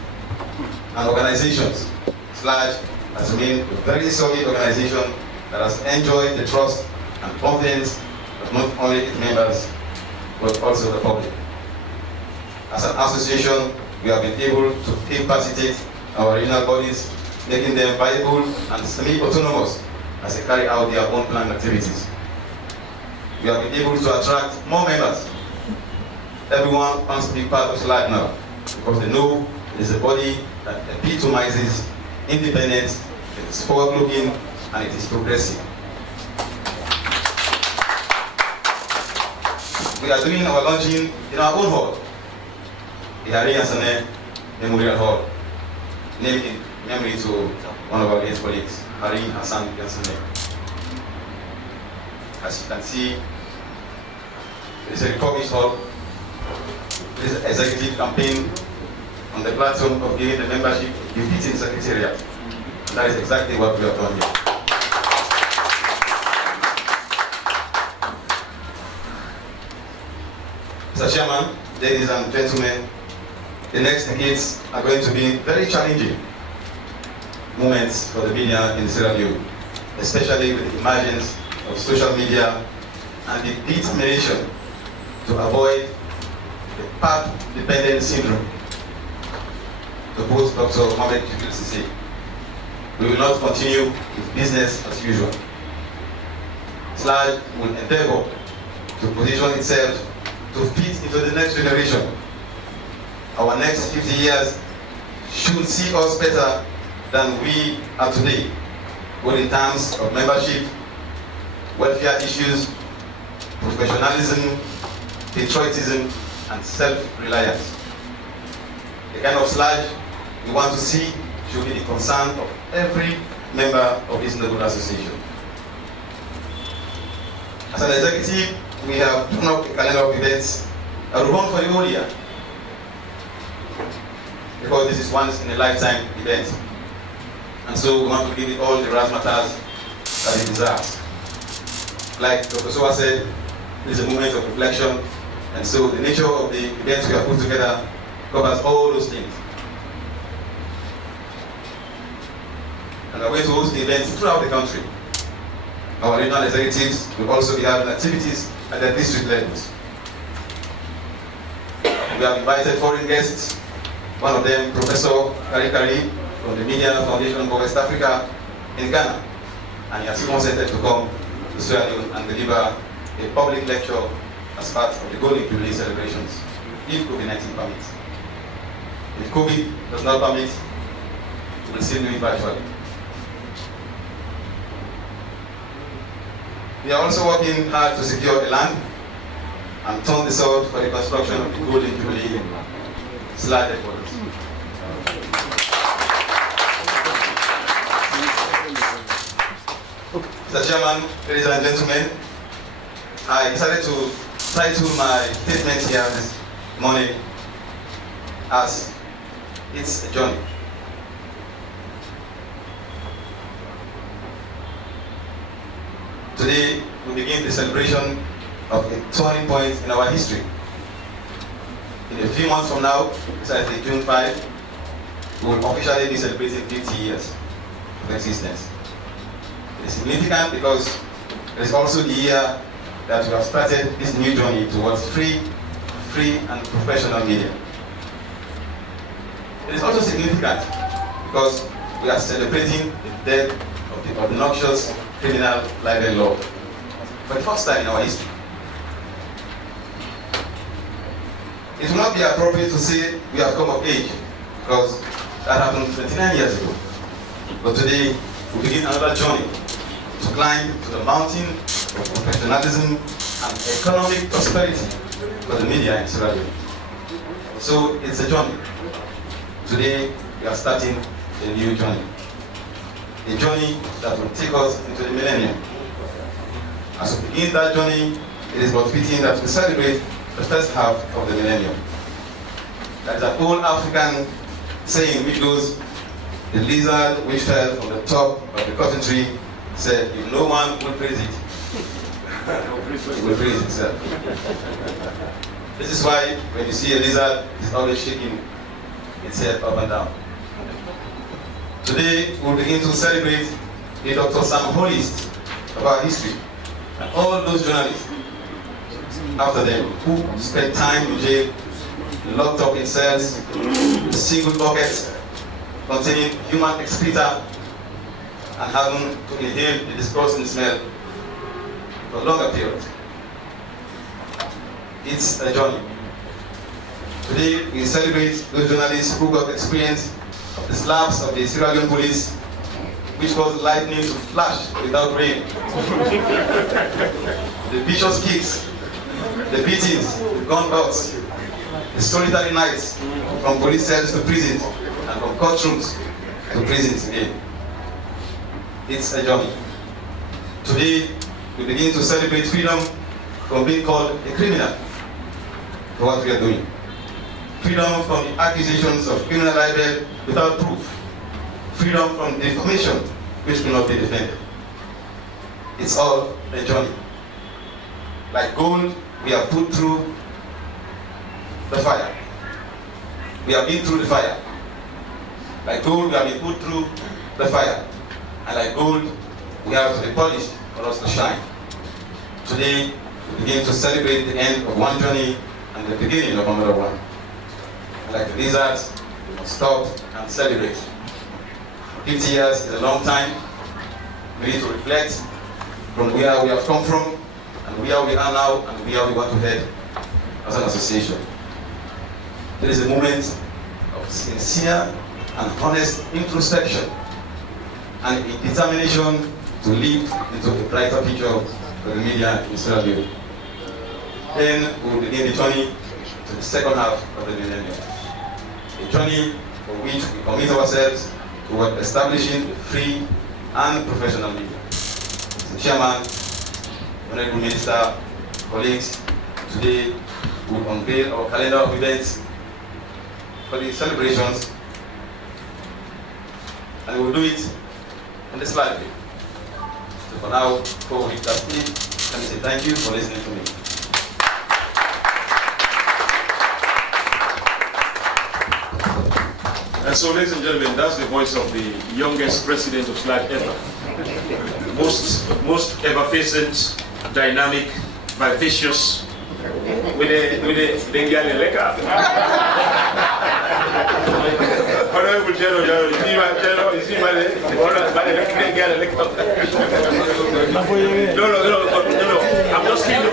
and organizations, SLAJ has remained a very solid organization that has enjoyed the trust and confidence of not only its members, but also the public. As an association, we have been able to capacitate our regional bodies, making them viable and semi-autonomous as they carry out their own planned activities. We have been able to attract more members. Everyone wants to be part of SLAG now because they know it is a body that epitomizes independence, it is forward-looking, and it is progressive. We are doing our launching in our own hall, the Hari Yansane Memorial Hall, named in memory to one of our late colleagues, Hari Hassan Yansane. As you can see, it is a refurbished hall. It is an executive campaign on the platform of giving the membership befitting secretariat. And that is exactly what we have done here. Mr. Chairman, ladies and gentlemen, the next decades are going to be very challenging moments for the media in Sierra Leone, especially with the emergence of social media and the determination to avoid the path-dependent syndrome. To quote Dr. Mohamed Jibril Sisi, we will not continue with business as usual. SLAG will endeavor to position itself to fit into the next generation. Our next 50 years should see us better than we are today, both in terms of membership, welfare issues, professionalism, patriotism, and self-reliance. The kind of SLAG we want to see should be the concern of every member of this noble association. As an executive, we have drawn up a calendar of events that will run for the whole year, because this is once in a lifetime event. And so we want to give it all the razzmatazz that it deserves. Like Dr. Sowa said, it is a moment of reflection, and so the nature of the events we have put together covers all those things. And we are going to host the events throughout the country. Our regional executives will also be having activities at the district levels. We have invited foreign guests, one of them Professor Kari Kari from the Media Foundation for West Africa in Ghana, and he has consented to come to Sierra Leone and deliver a public lecture as part of the Golden Jubilee celebrations, if COVID-19 permits. If COVID does not permit, we will still do it virtually. We are also working hard to secure the land and turn the soil for the construction of the Golden Jubilee SLAG headquarters. Mr. Chairman, ladies and gentlemen, I decided to title my statement here this morning as "It's a Journey." Today, we begin the celebration of a turning point in our history. In a few months from now, precisely June 5, we will officially be celebrating 50 years of existence. It is significant because it is also the year that we have started this new journey towards free and professional media. It is also significant because we are celebrating the death of the obnoxious criminal libel law for the first time in our history. It will not be appropriate to say we have come of age, because that happened 29 years ago. But today, we begin another journey to climb to the mountain of professionalism and economic prosperity for the media in Sierra Leone. So it's a journey. Today, we are starting a new journey. A journey that will take us into the millennium. As we begin that journey, it is but fitting that we celebrate the first half of the millennium. That is an old African saying which goes, "The lizard which fell from the top of the cotton tree said, if no one will praise it, it will praise itself." This is why when you see a lizard, it's always shaking its head up and down. Today, we'll begin to celebrate the Dr. Sam Holist of our history, and all those journalists after them who spent time in jail, locked up in cells, single buckets containing human excreta, and having to inhale the disgusting smell for a longer period. It's a journey. Today, we celebrate those journalists who got experience of the slaps of the Sierra Leone police, which caused lightning to flash without rain. The vicious kicks, the beatings, the gunbouts, the solitary nights from police cells to prisons and from courtrooms to prisons again. It's a journey. Today, we begin to celebrate freedom from being called a criminal for what we are doing. Freedom from the accusations of criminal libel without proof. Freedom from defamation which cannot be defended. It's all a journey. Like gold, we have put through the fire. We have been through the fire. Like gold, we have been put through the fire. And like gold, we have to be polished for us to shine. Today, we begin to celebrate the end of one journey and the beginning of another one. And like the lizards, we must stop and celebrate. 50 years is a long time. We need to reflect from where we have come from, and where we are now, and where we want to head as an association. There is a moment of sincere and honest introspection and a determination to lead into a brighter future for the media in Sierra Leone. Then we will begin the journey to the second half of the millennium. A journey for which we commit ourselves toward establishing a free and professional media. Mr. Chairman, Honorable Minister, colleagues, today we will unveil our calendar of events for the celebrations, and we will do it on the slide. So for now, before we leave that stage, let me say thank you for listening to me. And so, ladies and gentlemen, that's the voice of the youngest president of SLAG ever. Most effervescent, dynamic, vivacious, with a Bengali leka. Honorable General, you see my No, I'm just kidding.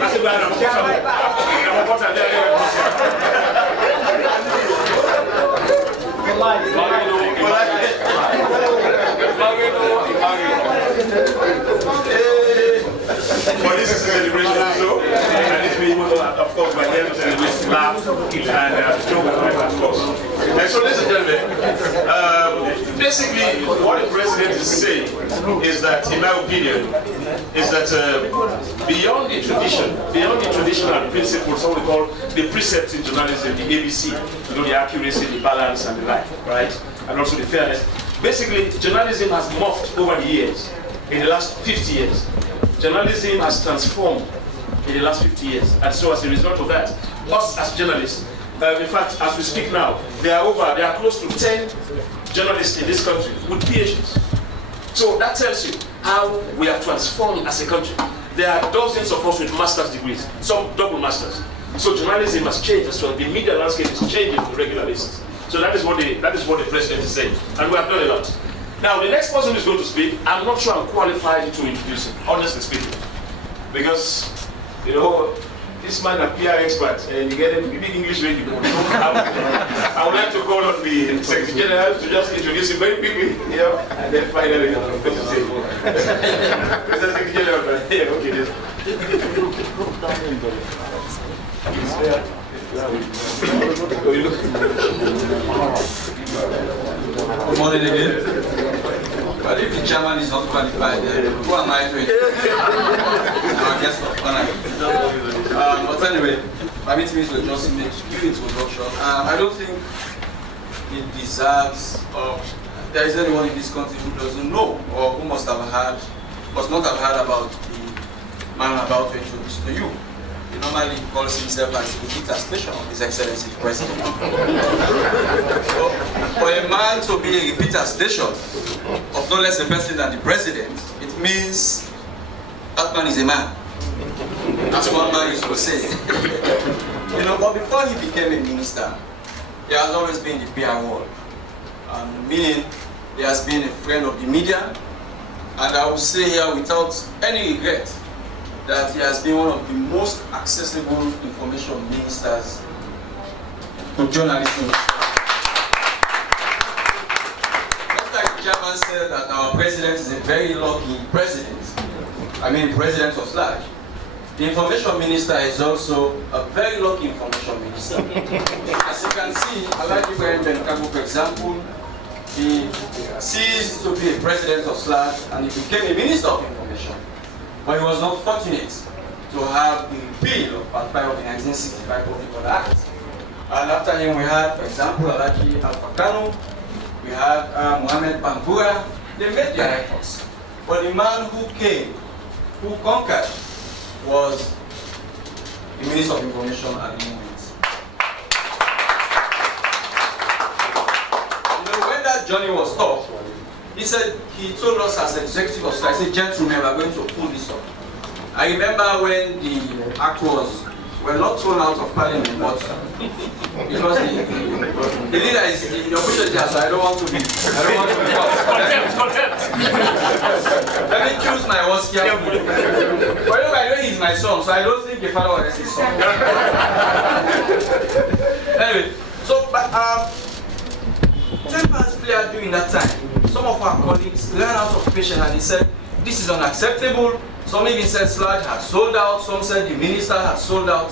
But this is a celebration also, and it's been, of course, by them to celebrate, laugh, and joke, of course. And so, ladies and gentlemen, basically, what the president is saying is that, in my opinion, is that beyond the traditional principles, what we call the precepts in journalism, the ABC, the accuracy, the balance, and the like, right? And also the fairness. Basically, journalism has morphed over the years, in the last 50 years. Journalism has transformed in the last 50 years. And so as a result of that, us as journalists, in fact, as we speak now, there are close to 10 journalists in this country with PhDs. So that tells you how we have transformed as a country. There are dozens of us with master's degrees, some double masters. So journalism has changed as well. The media landscape is changing on a regular basis. So that is what the president is saying. And we have done a lot. Now, the next person who is going to speak, I'm not sure I'm qualified to introduce him, honestly speaking. Because, you know, this man a PR expert, and you get a big English radio. I would like to call on the Secretary General to just introduce him very quickly, you know, and then finally, I'm going to say, Mr. Secretary General, yeah, okay, yes. Good morning again. But if the chairman is not qualified, who am I to our guest of honor? But anyway, permit me to just make a few introduction. I don't think it deserves, or there is anyone in this country who doesn't know, or who must not have heard about the man I'm about to introduce to you. he normally calls himself as the repeater station of His Excellency the President. So, for a man to be a repeater station of no less a person than the President, it means that man is a man. That's what man used to say. You know, but before he became a minister, he has always been in the PR world. Meaning, he has been a friend of the media, and I will say here without any regret that he has been one of the most accessible information ministers to journalism. Just like the chairman said that our president is a very lucky president, I mean president of SLAG, the information minister is also a very lucky information minister. As you can see, Alhaji Ibrahim Benkago, for example, he ceased to be a president of SLAG and he became a minister of information. But he was not fortunate to have the repeal of Part 5 of the 1965 Public Order Act. And after him we had, for example, Alhaji Alpha Kano, we had Mohamed Bambura. They made their efforts. But the man who came, who conquered, was the Minister of Information at the moment. You know, when that journey was stopped, he told us as executive of SLAG, he said, gentlemen, we are going to pull this up. I remember when the act was, well, not thrown out of parliament, but because the leader is in the official chair, so I don't want to be Let me choose my words carefully. But I know he's my son, so I don't think the father was his son. Anyway, so tempers flared during that time. Some of our colleagues ran out of patience and they said, this is unacceptable. Some even said SLAG had sold out, some said the minister had sold out.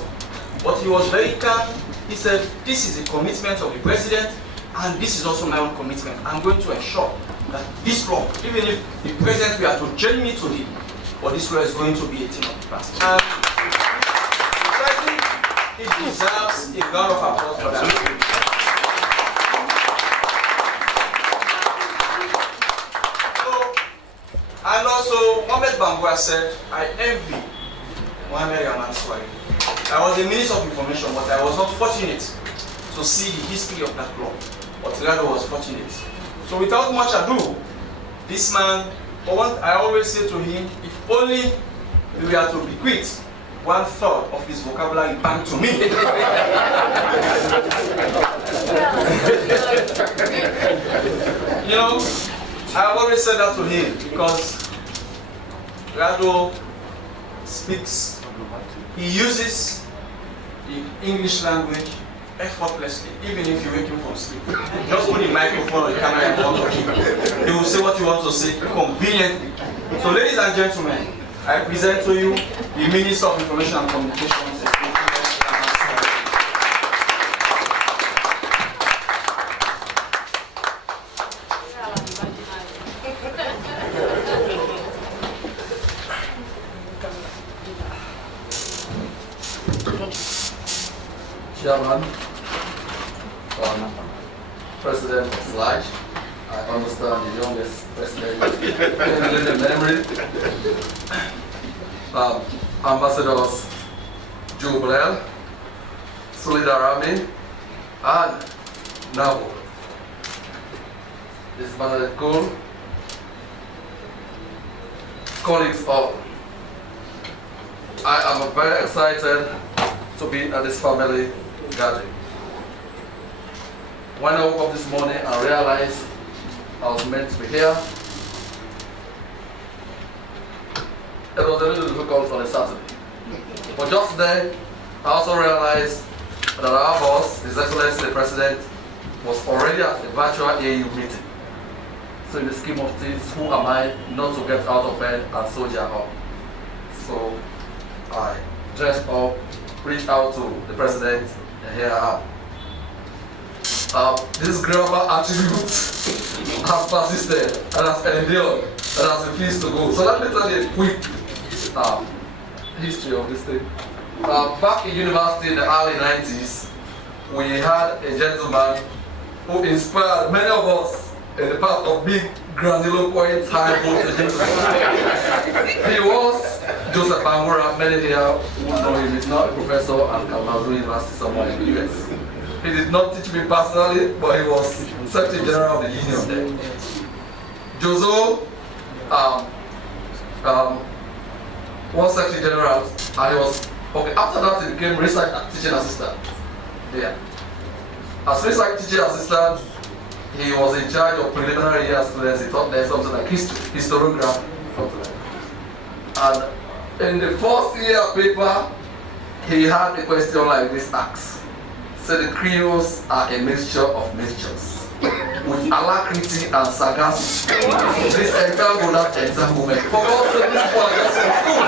But he was very calm. He said, this is a commitment of the president, and this is also my own commitment. I'm going to ensure that this law, even if the president were to change me today, but this law is going to be a thing of the past. So I think it deserves a round of applause for that. And also, Mohamed Bambura said, I envy Mohamed Yaman Swahili. I was a Minister of Information, but I was not fortunate to see the history of that law. But rather was fortunate. So without much ado, this man, I always say to him, if only we were to bequeath 1/3 of his vocabulary back to me. You know, I've always said that to him because Rado speaks, he uses the English language effortlessly, even if you wake him from sleep. Just put the microphone or the camera in front of him. He will say what you want to say conveniently. So ladies and gentlemen, I present to you the Minister of Information and Communications. Chairman, President of SLAG, I understand the youngest president in the memory. Ambassadors Joe Blair, Solidar Army, and Nabo. This is Bernadette Cole, colleagues all. I am very excited to be at this family gathering. When I woke up this morning, I realized I was meant to be here. It was a little difficult on a Saturday. But just then, I also realized that our boss, His Excellency the President, was already at a virtual AU meeting. So in the scheme of things, who am I not to get out of bed and soldier up? So I dressed up, reached out to the President, and here I am. This grammar attribute has persisted and has endured and has refused to go. So let me tell you a quick history of this thing. Back in university in the early 90s, we had a gentleman who inspired many of us in the path of being grandiloquent, high voltage. He was Joseph Bangura. Many here who know him. He's not a professor at Kalamazoo University somewhere in the US. He did not teach me personally, but he was Secretary General of the Union then. Jozo was Secretary General, and he was, okay, after that he became research and teaching assistant. Yeah. As research teaching assistant, he was in charge of preliminary year students. He taught them something like history, historiography, something like that. And in the first year paper, he had a question like this asked. So the Creoles are a mixture of mixtures, with alacrity and sagacity. This example, that example, man. For God sake, these people are just from school.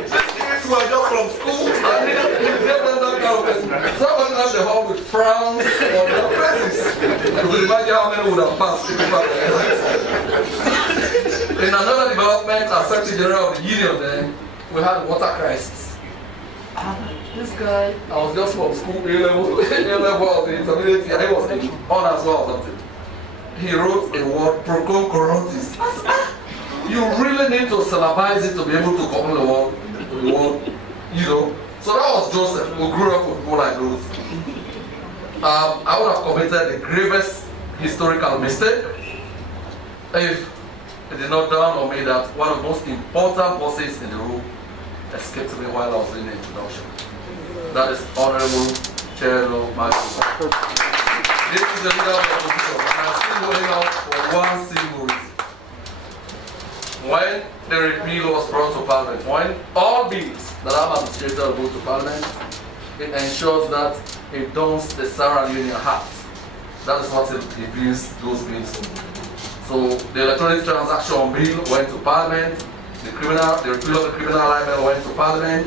These kids were just from school, and he gave them that kind of person. Someone left the hall with frowns on their faces. You could imagine how many would have passed the paper. In another development, as Secretary General of the Union, then we had a water crisis. This guy, I was just from school, A-level of the intermediate year, he was on as well or something. He wrote a word, Procon Corontis. You really need to syllabize it to be able to copy the word, you know. So that was Joseph, who grew up with people like those. I would have committed the gravest historical mistake if it did not dawn on me that one of the most important bosses in the room escaped me while I was doing the introduction. That is Honorable Chelo Magu. This is the leader of the opposition, and I'm still holding out for one single reason. When the repeal was brought to Parliament, when all bills that I'm administrator go to Parliament, it ensures that it dons the Sarah Union hat. That is what it reviews those bills for. So the electronic transaction bill went to Parliament, the repeal of the criminal libel went to Parliament,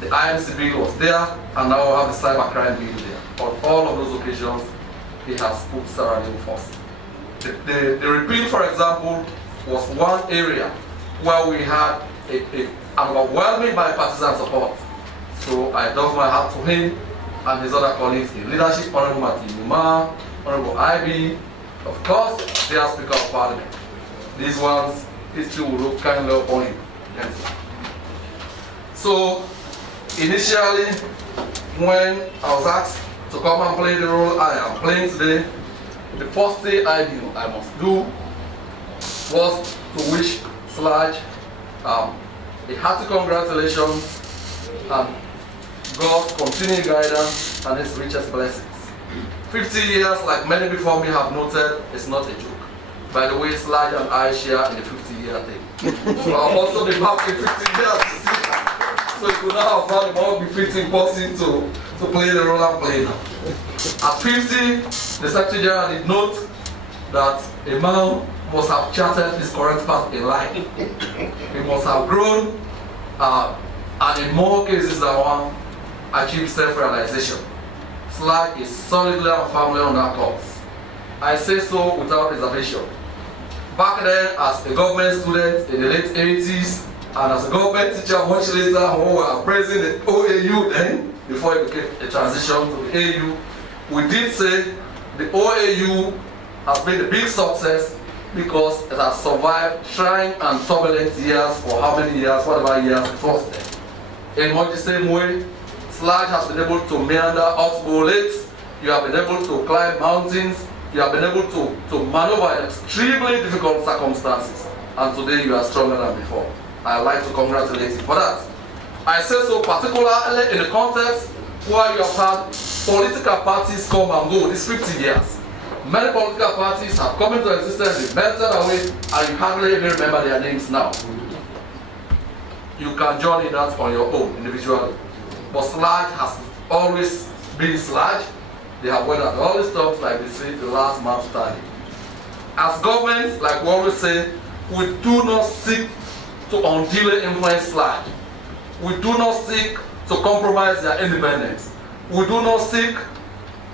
the IMC bill was there, and now we have the cybercrime bill there. On all of those occasions, he has put Sarah Leone first. The repeal, for example, was one area where we had an overwhelming bipartisan support. So I doff my hat to him and his other colleagues in leadership, Honorable Martin Numa, Honorable IB, of course, they are Speaker of Parliament. These ones, history will look kindly upon him. So, initially, when I was asked to come and play the role I am playing today, the first thing I knew I must do was to wish Sludge a hearty congratulations and God's continued guidance and His richest blessings. 50 years, like many before me have noted, is not a joke. By the way, Sludge and I share in the 50-year thing. So I'll also be back in 50 years. So it could not have found a more befitting person to play the role I'm playing now. At 50, the Secretary General did note that a man must have charted his correct path in life. He must have grown, and in more cases than one, achieved self-realization. Sludge is solidly and firmly on that course. I say so without reservation. Back then, as a government student in the late 80s, and as a government teacher much later, when we were praising the OAU then, before it became a transition to the AU, we did say the OAU has been a big success because it has survived trying and turbulent years for how many years, whatever years it was there. In much the same way, Sludge has been able to meander oxbow lakes, you have been able to climb mountains, you have been able to maneuver in extremely difficult circumstances, and today you are stronger than before. I'd like to congratulate you for that. I say so particularly in the context where you have had political parties come and go these 50 years. Many political parties have come into existence, they melted away, and you hardly even remember their names now. You can join in that on your own, individually. But Sludge has always been Sludge. They have weathered all the storms, like they say, the last man standing. As governments, like we always say, we do not seek to unduly influence Sludge. We do not seek to compromise their independence. We do not seek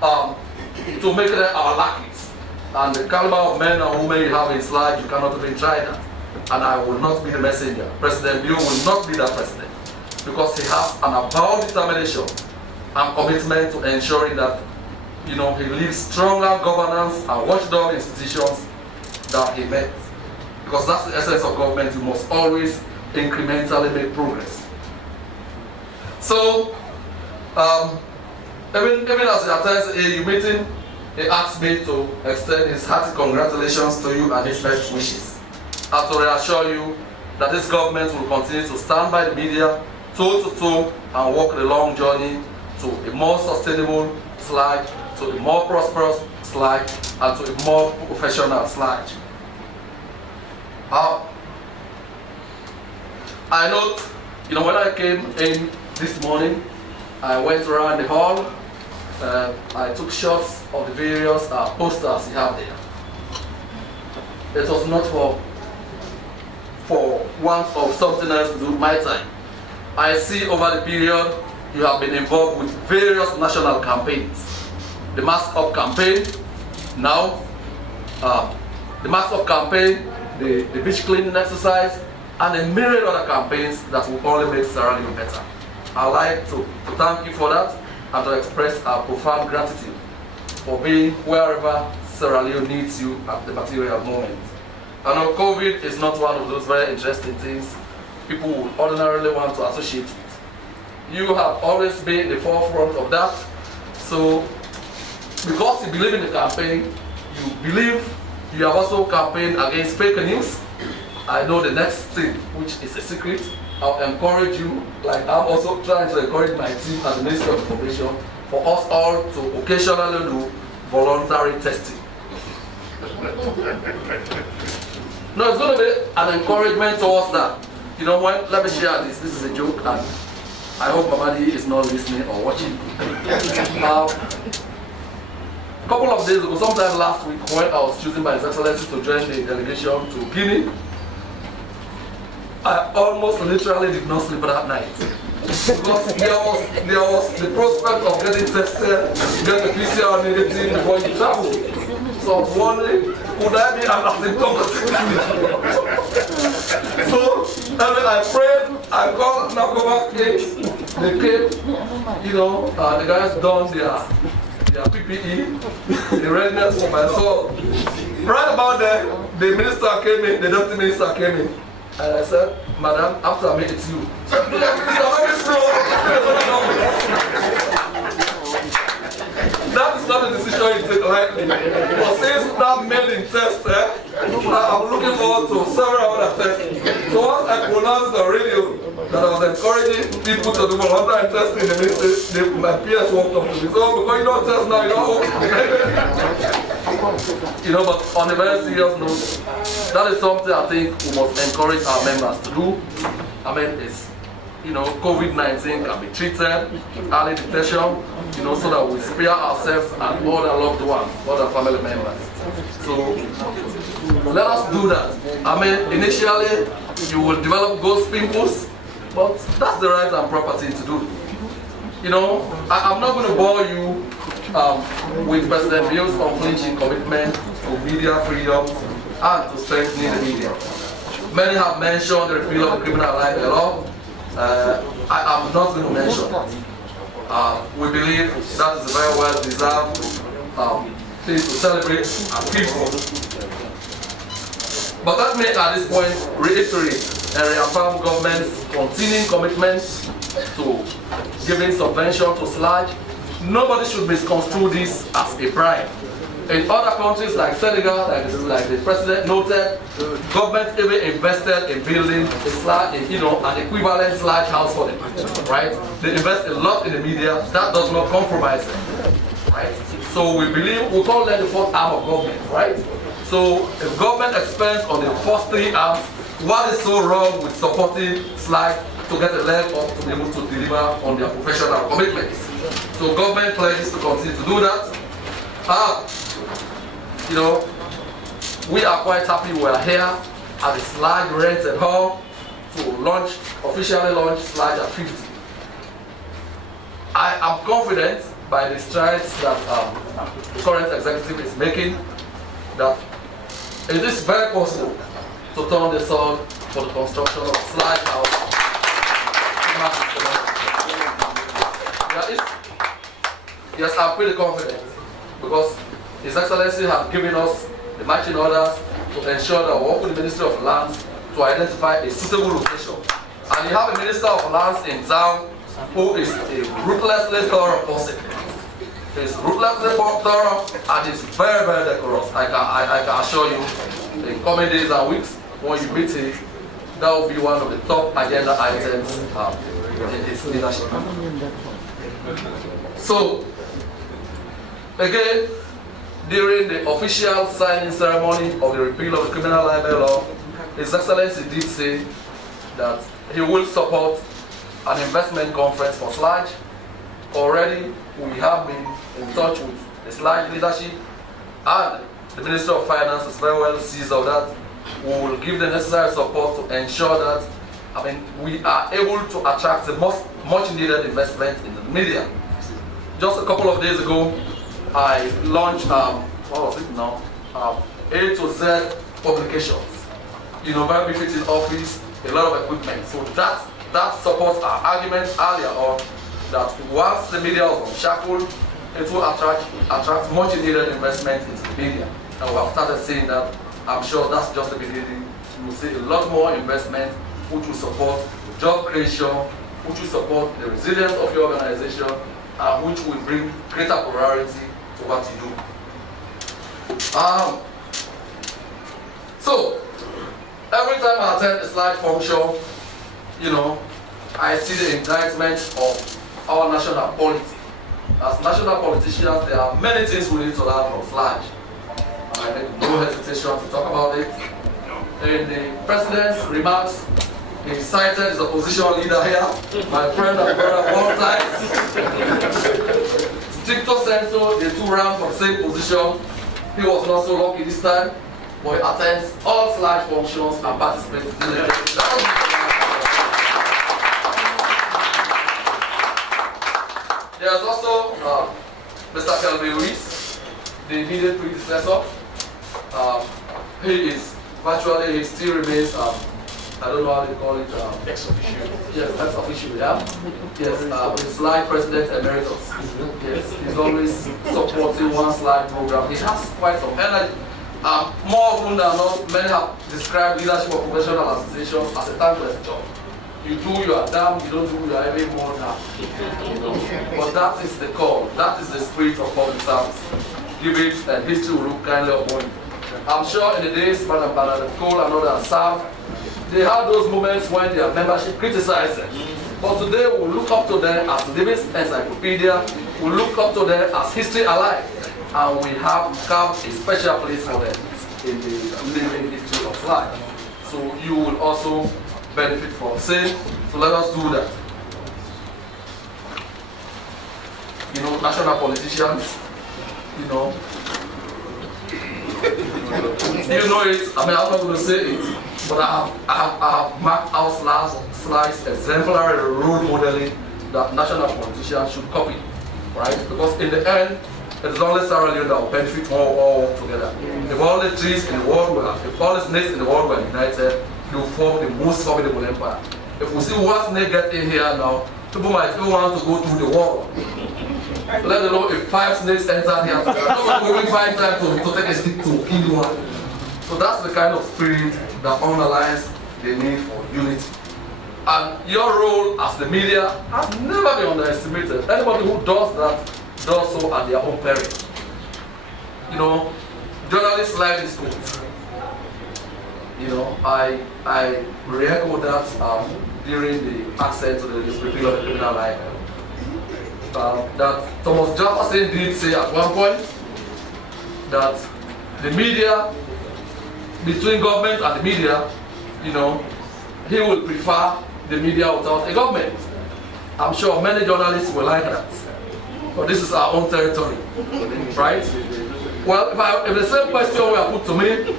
to make them our lackeys. And the caliber of men and women you have in Sludge, you cannot even try that. And I will not be the messenger. President Bio will not be that president, because he has an avowed determination and commitment to ensuring that he leaves stronger governance and watchdog institutions that he met. Because that's the essence of government, you must always incrementally make progress. So, even as he attends a meeting, he asked me to extend his hearty congratulations to you and his best wishes, and to reassure you that this government will continue to stand by the media, toe to toe, and walk the long journey to a more sustainable SLAG, to a more prosperous SLAG, and to a more professional SLAG. I note, when I came in this morning, I went around the hall, I took shots of the various posters you have there. It was not for want of something else to do with my time. I see over the period you have been involved with various national campaigns. The Mask Up campaign, now, the Mask Up campaign, the beach cleaning exercise, and a myriad other campaigns that will only make Sierra Leone better. I'd like to thank you for that and to express our profound gratitude for being wherever Sierra Leone needs you at the material moment. I know COVID is not one of those very interesting things people would ordinarily want to associate with. You have always been in the forefront of that. So, because you believe in the campaign, you believe you have also campaigned against fake news. I know the next thing, which is a secret, I'll encourage you, like I'm also trying to encourage my team at the Ministry of Information, for us all to occasionally do voluntary testing. No, it's going to be an encouragement towards that. Let me share this. This is a joke, and I hope Mamadi is not listening or watching. A couple of days ago, sometime last week, when I was choosing by His Excellency to join the delegation to Guinea, I almost literally did not sleep that night. Because there was the prospect of getting tested, get the PCR negative before you travel. So I was wondering, could I be an asymptomatic? So I prayed, I called Nakova Case, they came, the guys done their PPE, the readiness for my soul. Right about then, the minister came in, the deputy minister came in. And I said, Madam, after I made it to you. That is not a decision you take lightly. But since that made in test, I'm looking forward to several other tests. So once I pronounced it on radio that I was encouraging people to do voluntary testing in the ministry, my peers walked up to me. So because you don't test now, you don't but on a very serious note, that is something I think we must encourage our members to do. It's COVID-19 can be treated, early detection, so that we spare ourselves and all our loved ones, all our family members. So let us do that. Initially you will develop ghost pimples, but that's the right and proper thing to do. I'm not going to bore you with President Bill's unflinching commitment to media freedom and to strengthening the media. Many have mentioned the repeal of the criminal libel law. I am not going to mention that. We believe that is a very well deserved thing to celebrate and keep for. But let me at this point reiterate and reaffirm government's continuing commitment to giving subvention to SLAG. Nobody should misconstrue this as a bribe. In other countries like Senegal, like the president noted, government even invested in building a SLAG, an equivalent SLAG house for them, right? They invest a lot in the media. That does not compromise them, right? So we believe we call them the fourth arm of government, right? So if government expends on the first three arms, what is so wrong with supporting SLAG to get a leg up to be able to deliver on their professional commitments? So government pledges to continue to do that. We are quite happy we are here at the SLAG rented hall to officially launch SLAG at 50. I am confident by the strides that the current executive is making that it is very possible to turn the sun for the construction of SLAG house. Yes, I'm pretty confident. because His Excellency has given us the marching orders to ensure that we work with the Ministry of Lands to identify a suitable location. And you have a Minister of Lands in town who is a ruthlessly thorough person. He's ruthlessly thorough and is very, very decorous. I can assure you, in coming days and weeks, when you meet him, that will be one of the top agenda items in his leadership. So, again, during the official signing ceremony of the repeal of the criminal libel law, His Excellency did say that he will support an investment conference for SLAG. Already, we have been in touch with the SLAG leadership, and the Minister of Finance is very well seized of that. We will give the necessary support to ensure that we are able to attract the much needed investment in the media. Just a couple of days ago, I launched what was it now? A to Z publications. Very befitting office, a lot of equipment. So that supports our argument earlier on that once the media is unshackled, it will attract much needed investment into the media. And we have started seeing that. I'm sure that's just the beginning. We will see a lot more investment which will support job creation, which will support the resilience of your organization, and which will bring greater priority to what you do. So, every time I attend a SLAG function, I see the indictment of our national polity. As national politicians, there are many things we need to learn from SLAG. I make no hesitation to talk about it. In the President's remarks, he cited his opposition leader here, my friend and brother, one time. Stricto sensu, the two ran for the same position. He was not so lucky this time, but he attends all SLAG functions and participates in it. There's also Mr. Kelvin Ruiz, the immediate predecessor. He is virtually, he still remains, I don't know how they call it, ex-officio. Yes, ex-officio, yeah. Yes, the SLAG President Emeritus. Yes, he's always supporting one SLAG program. He has quite some energy. More often than not, many have described leadership of professional associations as a thankless job. You do, you are damned, you don't do, you are even more damned. But that is the call, that is the spirit of public service. Give it, and history will look kindly upon you. I'm sure in the days Madam Bernadette Cole and others served, they had those moments when their membership criticized them. But today we look up to them as living encyclopedia, we look up to them as history alive, and we have carved a special place for them in the living history of life. So you will also benefit from same, so let us do that. National politicians, you know it, I'm not going to say it, but I have marked out slides exemplary role modeling that national politicians should copy, right? Because in the end, it is only Sierra Leone that will benefit all work together. If all the trees in the world if all the snakes in the world were united, you will form the most formidable empire. If we see one snake get in here now, people might even want to go through the wall. Let alone if 5 snakes enter here, nobody will 5 times to take a stick to kill one. So that's the kind of spirit that underlies the need for unity. And your role as the media has never been underestimated. Anybody who does that does so at their own peril. Journalists like this quote. I re-echo that during the access to the repeal of the criminal libel. That Thomas Jefferson did say at one point that the media, between government and the media, he will prefer the media without a government. I'm sure many journalists will like that. But this is our own territory, right? Well, if the same question were put to me,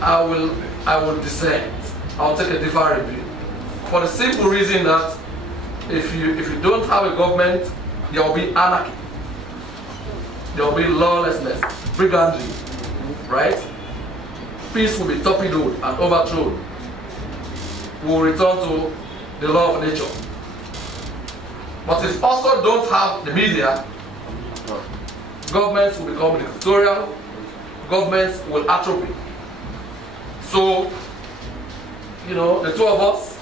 I will dissent. I'll take a different view. For the simple reason that if you don't have a government, there will be anarchy. There will be lawlessness, brigandry, right? Peace will be torpedoed and overthrown. We will return to the law of nature. But if also don't have the media, governments will become dictatorial, governments will atrophy. So, you know, the two of us,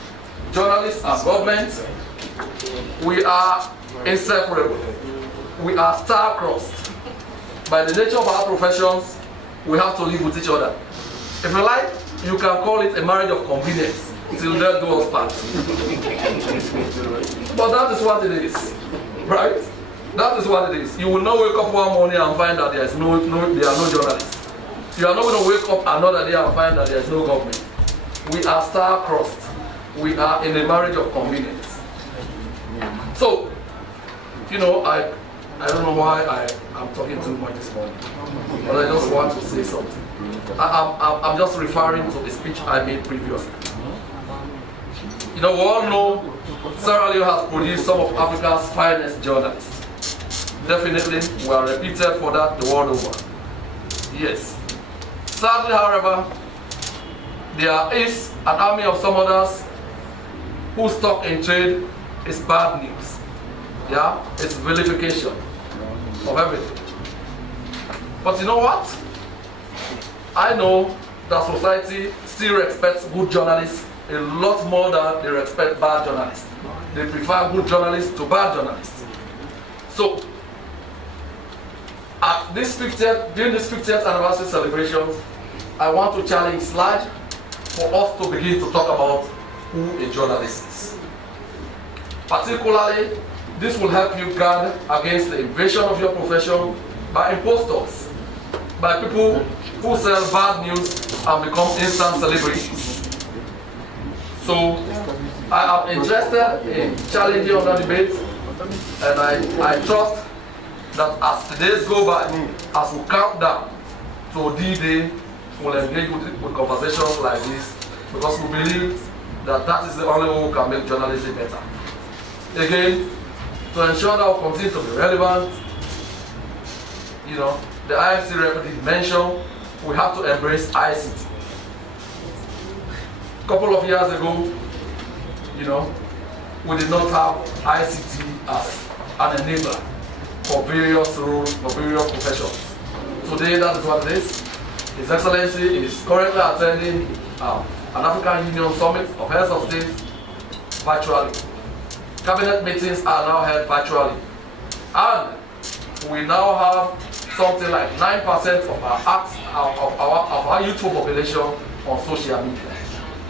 journalists and governments, we are inseparable. We are star-crossed. By the nature of our professions, we have to live with each other. If you like, you can call it a marriage of convenience till death do us part. But that is what it is, right? That is what it is. You will not wake up one morning and find that there are no journalists. You are not going to wake up another day and find that there is no government. We are star-crossed. We are in a marriage of convenience. So, you know, I don't know why I'm talking too much this morning, but I just want to say something. I'm just referring to the speech I made previously. You know, we all know Sierra Leone has produced some of Africa's finest journalists. Definitely, we are repeated for that the world over. Yes. Sadly, however, there is an army of some others whose stock in trade is bad news. Yeah, it's vilification of everything. But you know what? I know that society still respects good journalists a lot more than they respect bad journalists. They prefer good journalists to bad journalists. So, at this 50th, during this 50th anniversary celebrations, I want to challenge SLAJ for us to begin to talk about who a journalist is. Particularly, this will help you guard against the invasion of your profession by impostors, by people who sell bad news and become instant celebrities. So, I am interested in challenging other debates, and I trust that as the days go by, as we count down to D-Day, we'll engage with conversations like this, because we believe that that is the only way we can make journalism better. Again, to ensure that we continue to be relevant, you know, the IMC rep did mention we have to embrace ICT. A couple of years ago, you know, we did not have ICT as an enabler for various roles, for various professions. Today, that is what it is. His Excellency is currently attending an African Union Summit of Heads of State virtually. Cabinet meetings are now held virtually. And we now have something like 9% of our youthful population on social media.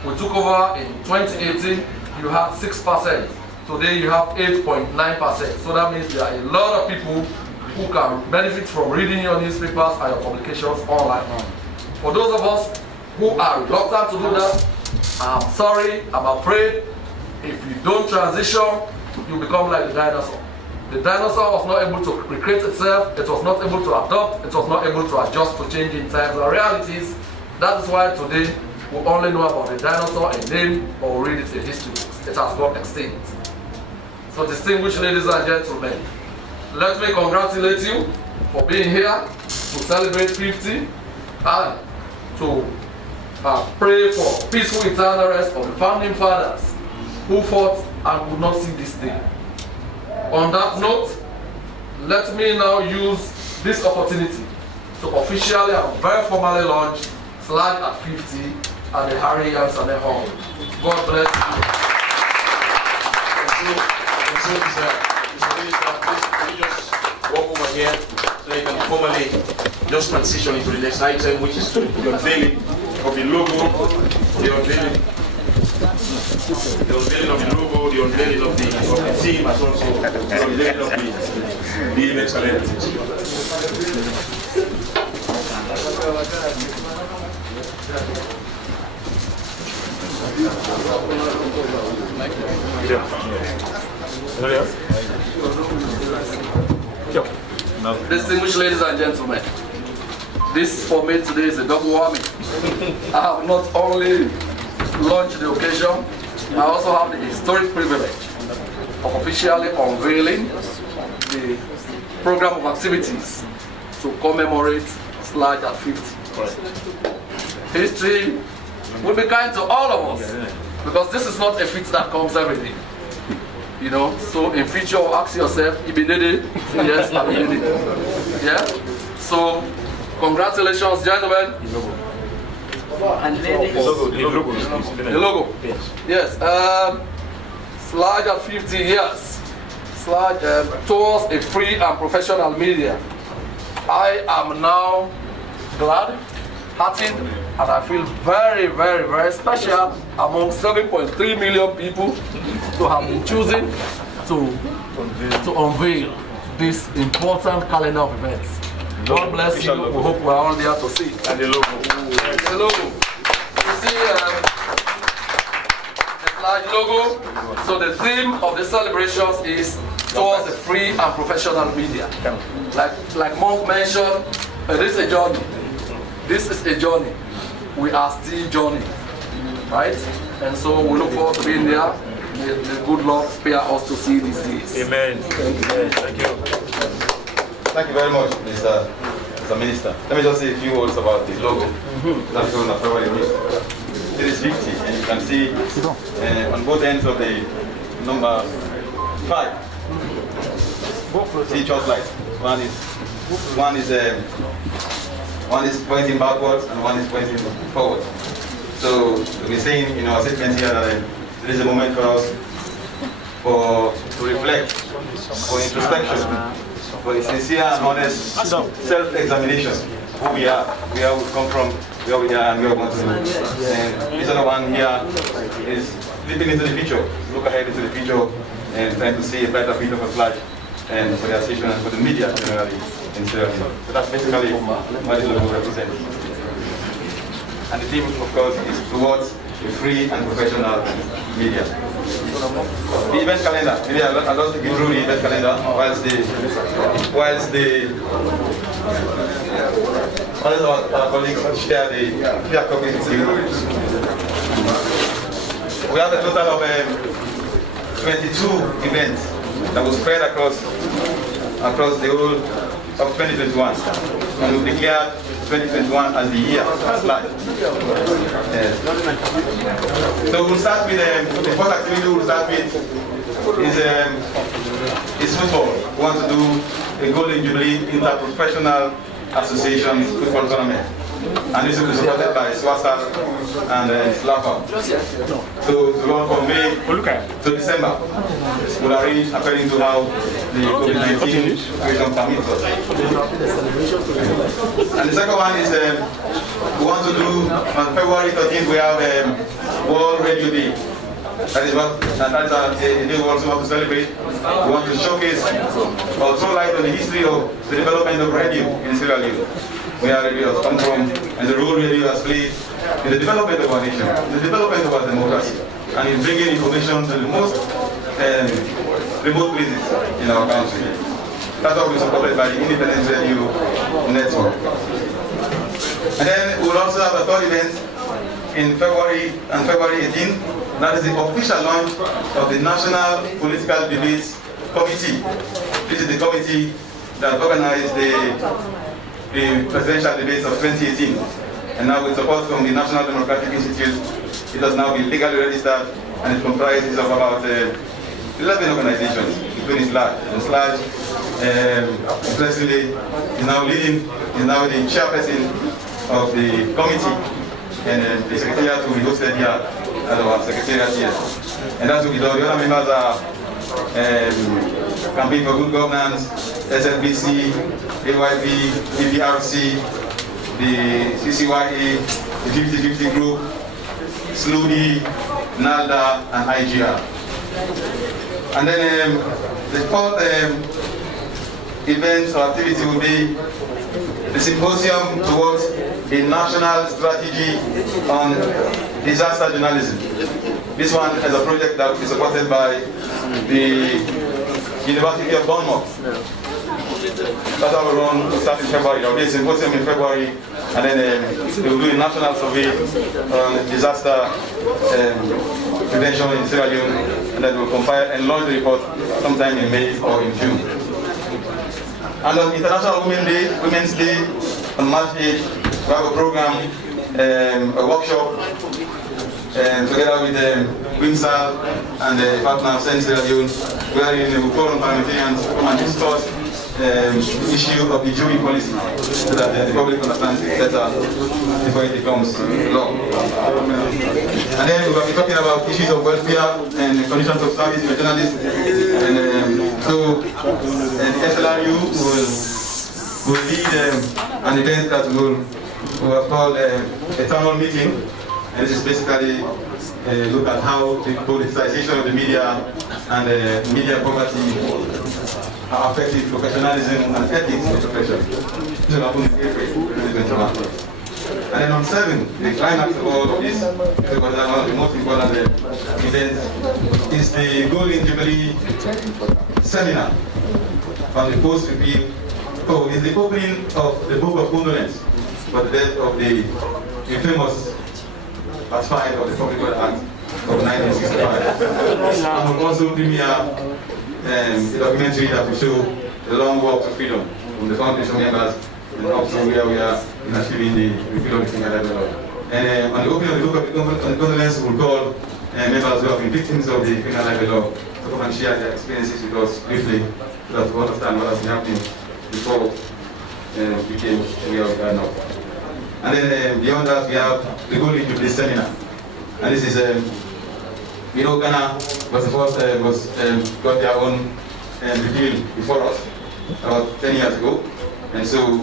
We took over in 2018, you had 6%. Today you have 8.9%. So that means there are a lot of people who can benefit from reading your newspapers and your publications online. For those of us who are reluctant to do that, I'm sorry, I'm afraid, if you don't transition, you become like the dinosaur. The dinosaur was not able to recreate itself, it was not able to adopt, it was not able to adjust to changing times and realities. That is why today we only know about the dinosaur in name or read it in history books. It has gone extinct. So distinguished ladies and gentlemen, let me congratulate you for being here to celebrate 50 and to pray for peaceful eternal rest of the founding fathers who fought and could not see this day. On that note, let me now use this opportunity to officially and very formally launch SLAJ at 50 at the Harry Yansane Hall. God bless you. Please just walk over here so you can formally just transition into the next item, which is the unveiling of the logo, the unveiling of the logo, the unveiling of the theme, as also the unveiling of the event calendar. Distinguished ladies and gentlemen, this for me today is a double whammy. I have not only launched the occasion, I also have the historic privilege of officially unveiling the program of activities to commemorate SLAJ at 50. History will be kind to all of us, because this is not a feat that comes every day. You know, so in future, ask yourself, Ibinede? Yes, I'm Ibinede. Yeah? So, congratulations, gentlemen. And ladies. The logo. Yes. Sludge at 50 years. Sludge towards a free and professional media. I am now glad, heartened, and I feel very, very, very special among 7.3 million people to have been chosen to unveil this important calendar of events. God bless you. We hope we are all there to see. And the logo. The logo. You see the Sludge logo. So the theme of the celebrations is towards the free and professional media. Like Monk mentioned, this is a journey. This is a journey. We are still journeying, right? And so we look forward to being there. May the good Lord spare us to see these days. Amen. Thank you. Thank you very much, Mr. Minister. Let me just say a few words about the logo. That's shown at February News. It is 50, and you can see on both ends of the number 5. See church lights. One is pointing backwards and one is pointing forward. So we're saying in our statement here that there is a moment for us to reflect, for introspection, for a sincere and honest self-examination. Who we are, where we come from, where we are, and where we want to go. And this other one here is looking into the future, look ahead into the future, and trying to see a better future for Sludge and for the association and for the media generally in Sierra Leone. So that's basically what the logo represents. And the theme, of course, is towards a free and professional media. The event calendar, maybe I'll just take you through the event calendar whilst our colleagues share copies with you. We have a total of 22 events that will spread across the whole of 2021, and we've declared 2021 as the year of Sludge. So we'll start with the first activity we'll start with is football. We want to do a Golden Jubilee Interprofessional Association football tournament. And this will be supported by Swasa and Slapa. So to run from May to December, we'll arrange according to how the COVID-19 situation permits us. And the second one is we want to do on February 13th we have World Radio Day. That is a day we also want to celebrate. We want to showcase or throw light on the history of the development of radio in Sierra Leone, where radio has come from, and the role radio has played in the development of our nation, the development of our democracy, and in bringing information to the most remote places in our country. That's what we supported by the Independent Radio Network. And then we'll also have a third event in February 18th. That is the official launch of the National Political Debates Committee. This is the committee that organized the presidential debates of 2018. And now with support from the National Democratic Institute, it has now been legally registered, and it comprises of about 11 organizations, including Sludge. And Sludge, interestingly, is now the chairperson of the committee, and the secretariat will be hosted here at our secretariat here. And that's what we do. The other members are Campaign for Good Governance, SLBC, AYP, BPRC, the CCYA, the 50/50 Group, SLUDI, NALDA, and IGR. And then the fourth event or activity will be the symposium towards a national strategy on disaster journalism. This one is a project that will be supported by the University of Bournemouth. That's how we run, start in February. There will be a symposium in February, and then they will do a national survey on disaster prevention in Sierra Leone, and then we'll compile and launch the report sometime in May or in June. And on International Women's Day, on March 8th, we have a program, a workshop, together with Winsal and the partner of Sierra Leone, wherein we call on parliamentarians to come and discuss the issue of the jury policy so that the public understands it better before it becomes law. And then we will be talking about issues of welfare and conditions of service for journalists. And so the SLRU will lead an event that we have called a town hall meeting. And this is basically look at how the politicization of the media and media poverty are affecting professionalism and ethics of the profession. This will happen in April 2021. And then on 7, the climax of all of this, because one of the most important events, is the Golden Jubilee seminar on the post-repeal. So it's the opening of the Book of Condolence for the death of the famous Part 5 of the Public Order Act of 1965. And we'll also premiere a documentary that will show the long walk to freedom from the foundation members and also where we are in achieving the repeal of the Kenya Law. And on the opening of the Book of Condolence, we'll call members who have been victims of the Kenya Law to come and share their experiences with us briefly so that we understand what has been happening before we became where we are now. And then beyond that, we have the Golden Jubilee Seminar. And this is, Ghana was the first, got their own repeal before us about 10 years ago. And so we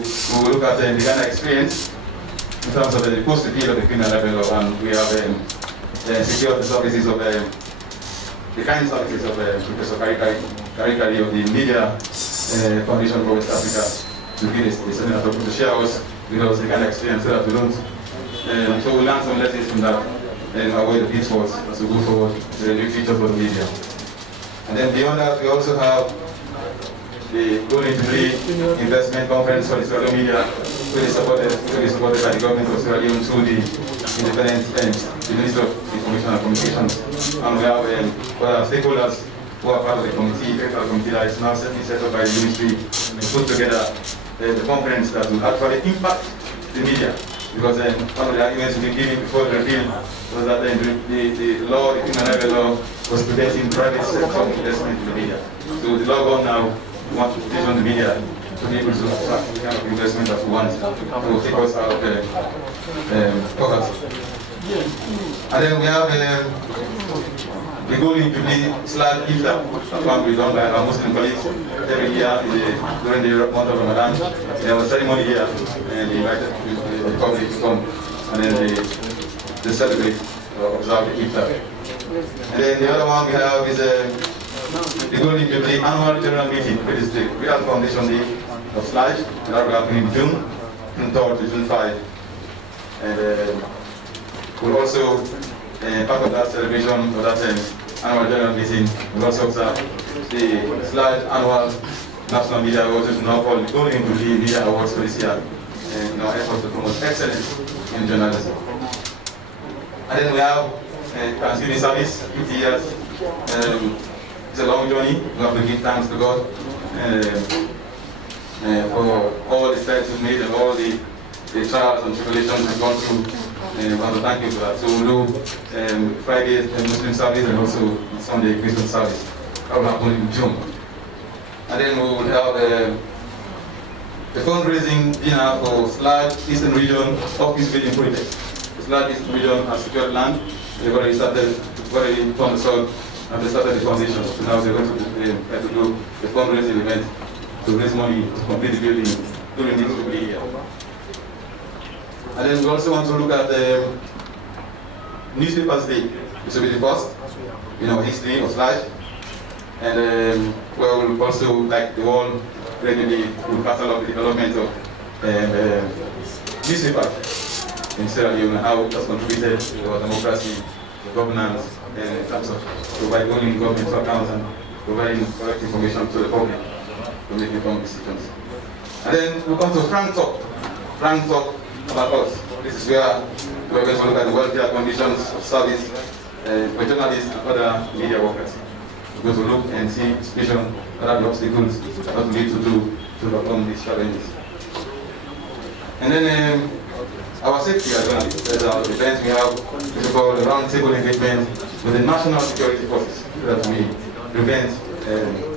will look at the Ghana experience in terms of the post-repeal of the criminal libel law, and we have secured the services of the kind services of Professor Karikari of the Media Foundation for West Africa to give the seminar to share us with us the Ghana experience so that we don't, so we learn some lessons from that and avoid the pitfalls as we go forward to the new future for the media. And then beyond that, we also have the Golden Jubilee Investment Conference for the Sierra Leone media, fully supported by the government of Sierra Leone through the independent the Minister of Information and Communications. And we have stakeholders who are part of the committee, technical committee that is now set up by the ministry and put together the conference that will actually impact the media. Because one of the arguments we gave before the repeal was that the law, the criminal libel law, was preventing private sector investment in the media. So the law gone now, we want to position the media to be able to attract the kind of investment that we want to take us out of poverty. And then we have the Golden Jubilee / Iftar, that one will be done by our Muslim colleagues every year during the month of Ramadan. They have a ceremony here and they invited the public to come and then they celebrate or observe the Iftar. And then the other one we have is the Golden Jubilee Annual General Meeting, which is the Real Foundation Day of SLAJ, that will happen in June 3rd to June 5. And we'll also, part of that celebration or that annual general meeting, we'll also observe the SLAJ Annual National Media Awards, which is now called the Golden Jubilee Media Awards for this year, in our efforts to promote excellence in journalism. And then we have Thanksgiving service, 50 years. It's a long journey. We have to give thanks to God for all the steps we've made and all the trials and tribulations we've gone through. We want to thank you for that. So we'll do Friday Muslim service and also Sunday Christian service. That will happen in June. And then we will have the fundraising dinner for SLAJ Eastern Region Office Building Project. The SLAJ Eastern Region has secured land. They've already started, from the soil, and they started the foundation. So now they're going to do the fundraising event to raise money to complete the building during this Jubilee year. And then we also want to look at the Newspapers Day, which will be the first in our history of SLAJ. And where we'll also, like the world, regularly will catalog the development of newspaper in Sierra Leone and how it has contributed to our democracy, the governance, and in terms of providing government accounts and providing correct information to the public to make informed decisions. And then we come to Frank Talk. Frank Talk about us. This is where we're going to look at the welfare conditions of service for journalists and other media workers. We're going to look and see situation, what are the obstacles, what we need to do to overcome these challenges. And then our safety as well. There's our events we have, which we call the roundtable engagement with the national security forces, so that we prevent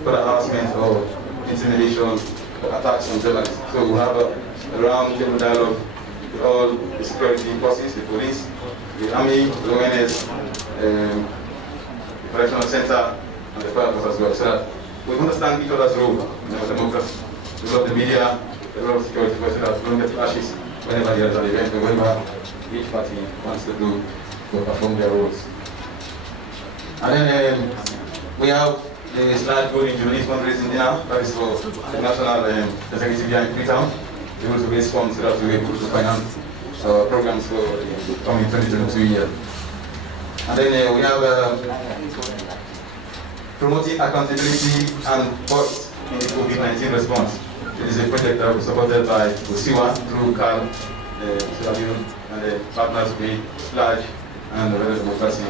further harassment or intimidation or attacks on journalists. So we have a roundtable dialogue with all the security forces, the police, the army, the ONS, the correctional center, and the fire force as well, so that we understand each other's role in our democracy. We love the media, the role of security forces, that we don't get clashes whenever there is an event or whenever each party wants to perform their roles. And then we have the SLAD goal in Jubilee fundraising dinner, that is for the national executive here in Freetown. We will raise funds so that we will be able to finance our programs for the coming 2022 year. And then we have promoting accountability and trust in the COVID-19 response. It is a project that was supported by OSIWA through CAL, Sierra Leone, and the partners with SLAG and the Rebel Democracy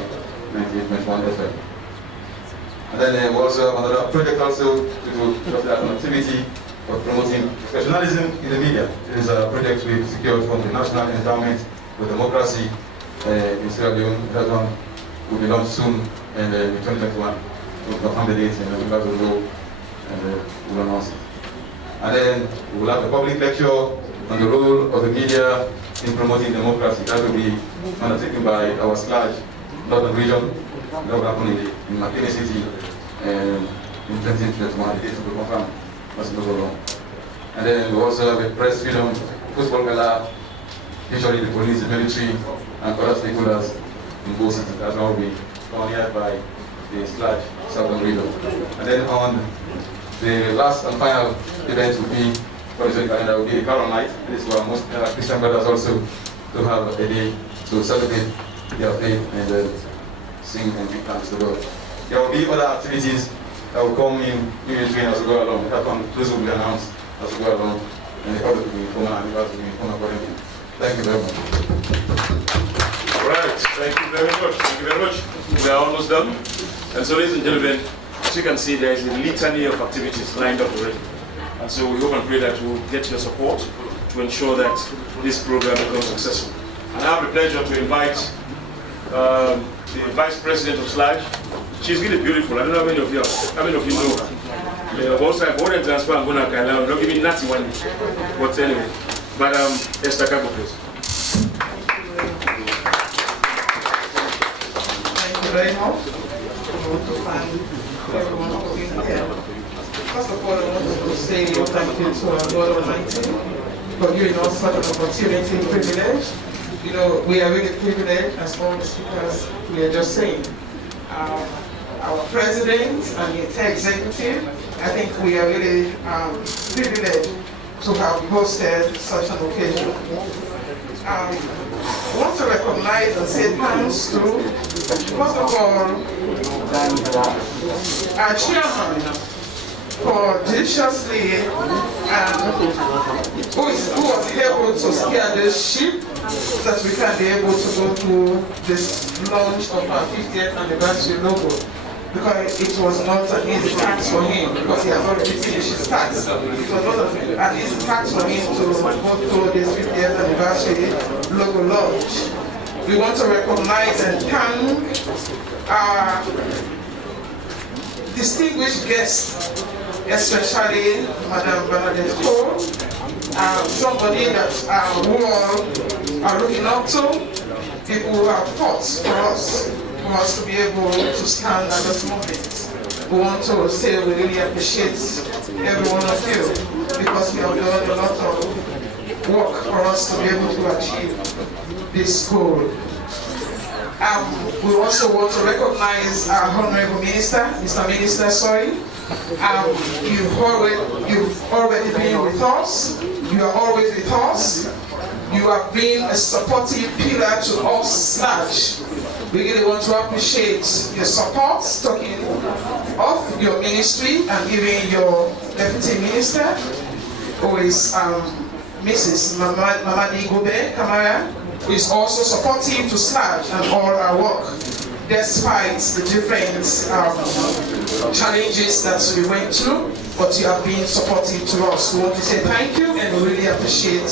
98.1 FM. And then we also have another project also to do the connectivity of promoting professionalism in the media. It is a project we've secured from the National Endowment for Democracy in Sierra Leone. That one will be launched soon in 2021. We'll confirm the date and we'll have to go and we'll announce it. And then we'll have a public lecture on the role of the media in promoting democracy. That will be undertaken by our SLAG Northern Region. That will happen in McKinney City in 2021. The date will be confirmed. And then we also have a press freedom football gala, featuring the police, the military, and other stakeholders in both cities. That's all we pioneered by the SLAG Southern Region. And then on the last and final event will be, for the calendar, will be the Carol Night. This is for our most Christian brothers also to have a day to celebrate their faith and sing and give thanks to God. There will be other activities that will come in between as we go along. Those will be announced as we go along, and the public will be informed and the will be informed accordingly. Thank you very much. All right, thank you very much. Thank you very much. We are almost done. And so, ladies and gentlemen, as you can see, there is a litany of activities lined up already. And so we hope and pray that we'll get your support to ensure that this program becomes successful. And I have the pleasure to invite the Vice President of SLAG. She's really beautiful. I don't know how many of you know her. Also, I've already transferred and going to Kaila. I'm not giving nothing one. But anyway, Madam Esther Kago, please. Thank you very much. I want to thank everyone for being here. First of all, I want to say thank you to our God Almighty for giving us such an opportunity and privilege. You know, we are really privileged, as all the speakers we are just saying. Our president and the entire executive, I think we are really privileged to have hosted such an occasion. I want to recognize and say thanks to, first of all, our chairman for judiciously who was able to steer this ship so that we can be able to go through this launch of our 50th anniversary logo. Because it was not an easy task for him, because he has already finished his task. It was not an easy task for him to go through this 50th anniversary logo launch. We want to recognize and thank our distinguished guests, especially Madam Bernadette Cole, somebody that we all are looking up to, people who have fought for us to be able to stand at this moment. We want to say we really appreciate every one of you because you have done a lot of work for us to be able to achieve this goal. We also want to recognize our Honorable Minister, Mr. Minister, sorry. You've already been with us. You are always with us. You have been a supportive pillar to us, SLAG. We really want to appreciate your support, talking of your ministry and giving your deputy minister, who is Mrs. Mamadi Gobe Kamara, who is also supportive to SLAG and all our work, despite the different challenges that we went through, but you have been supportive to us. We want to say thank you and we really appreciate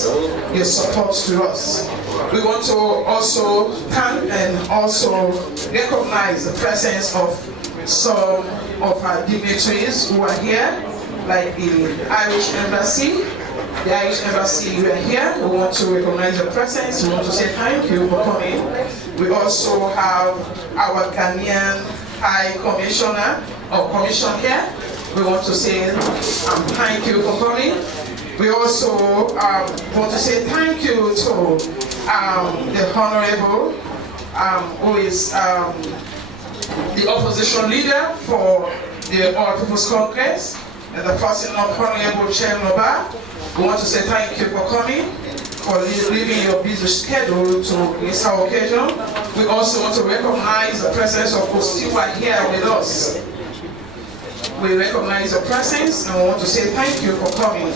your support to us. We want to also thank and also recognize the presence of some of our dignitaries who are here, like the Irish Embassy. The Irish Embassy, you are here. We want to recognize your presence. We want to say thank you for coming. We also have our Ghanaian High Commissioner or Commission here. We want to say thank you for coming. We also want to say thank you to the Honorable, who is the opposition leader for the All People's Congress, and the person of Honorable Chen Loba. We want to say thank you for coming, for leaving your busy schedule to this occasion. We also want to recognize the presence of Ostiwa here with us. We recognize your presence and we want to say thank you for coming.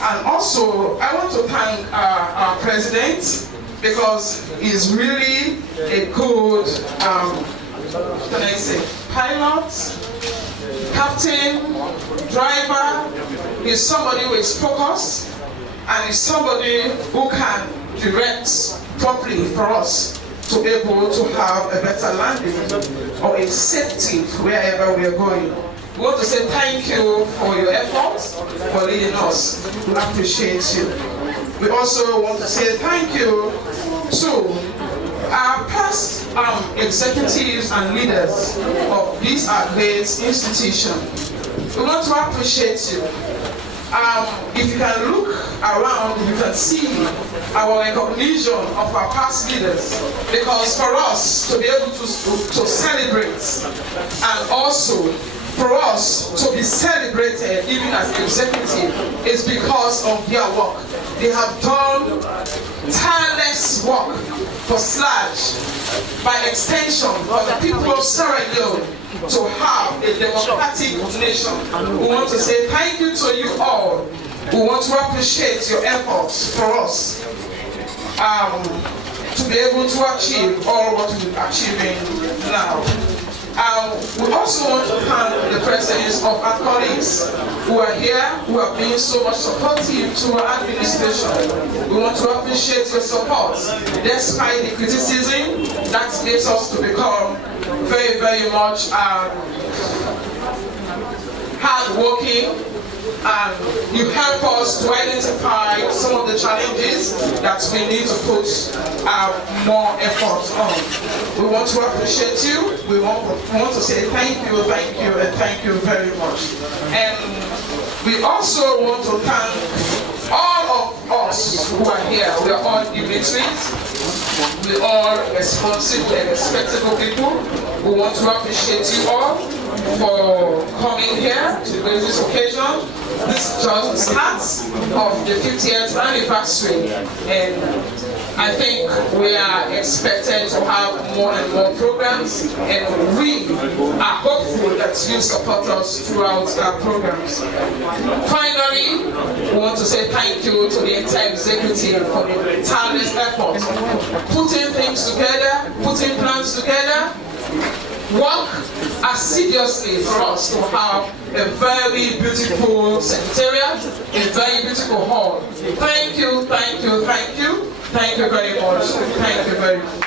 And also, I want to thank our president because he's really a good, can I say, pilot, captain, driver. He's somebody who is focused and is somebody who can direct properly for us to be able to have a better landing or a safety wherever we are going. We want to say thank you for your efforts, for leading us. We appreciate you. We also want to say thank you to our past executives and leaders of this great institution. We want to appreciate you. If you can look around, you can see our recognition of our past leaders. Because for us to be able to celebrate and also for us to be celebrated even as executive is because of their work. They have done tireless work for SLAJ, by extension for the people of Sierra Leone to have a democratic nation. We want to say thank you to you all. We want to appreciate your efforts for us to be able to achieve all what we're achieving now. We also want to thank the presence of our colleagues who are here, who have been so much supportive to our administration. We want to appreciate your support, despite the criticism that makes us to become very, very much hard-working. And you help us to identify some of the challenges that we need to put more effort on. We want to appreciate you. We want to say thank you, and thank you very much. And we also want to thank all of us who are here. We are all dignitaries. We are responsible and respectable people. We want to appreciate you all for coming here to this occasion. This just starts of the 50th anniversary, and I think we are expected to have more and more programs, and we are hopeful that you support us throughout our programs. Finally, we want to say thank you to the entire executive for the tireless effort, putting things together, putting plans together, work assiduously for us to have a very beautiful secretariat, a very beautiful hall. Thank you, thank you, thank you. Thank you very much. Thank you very much.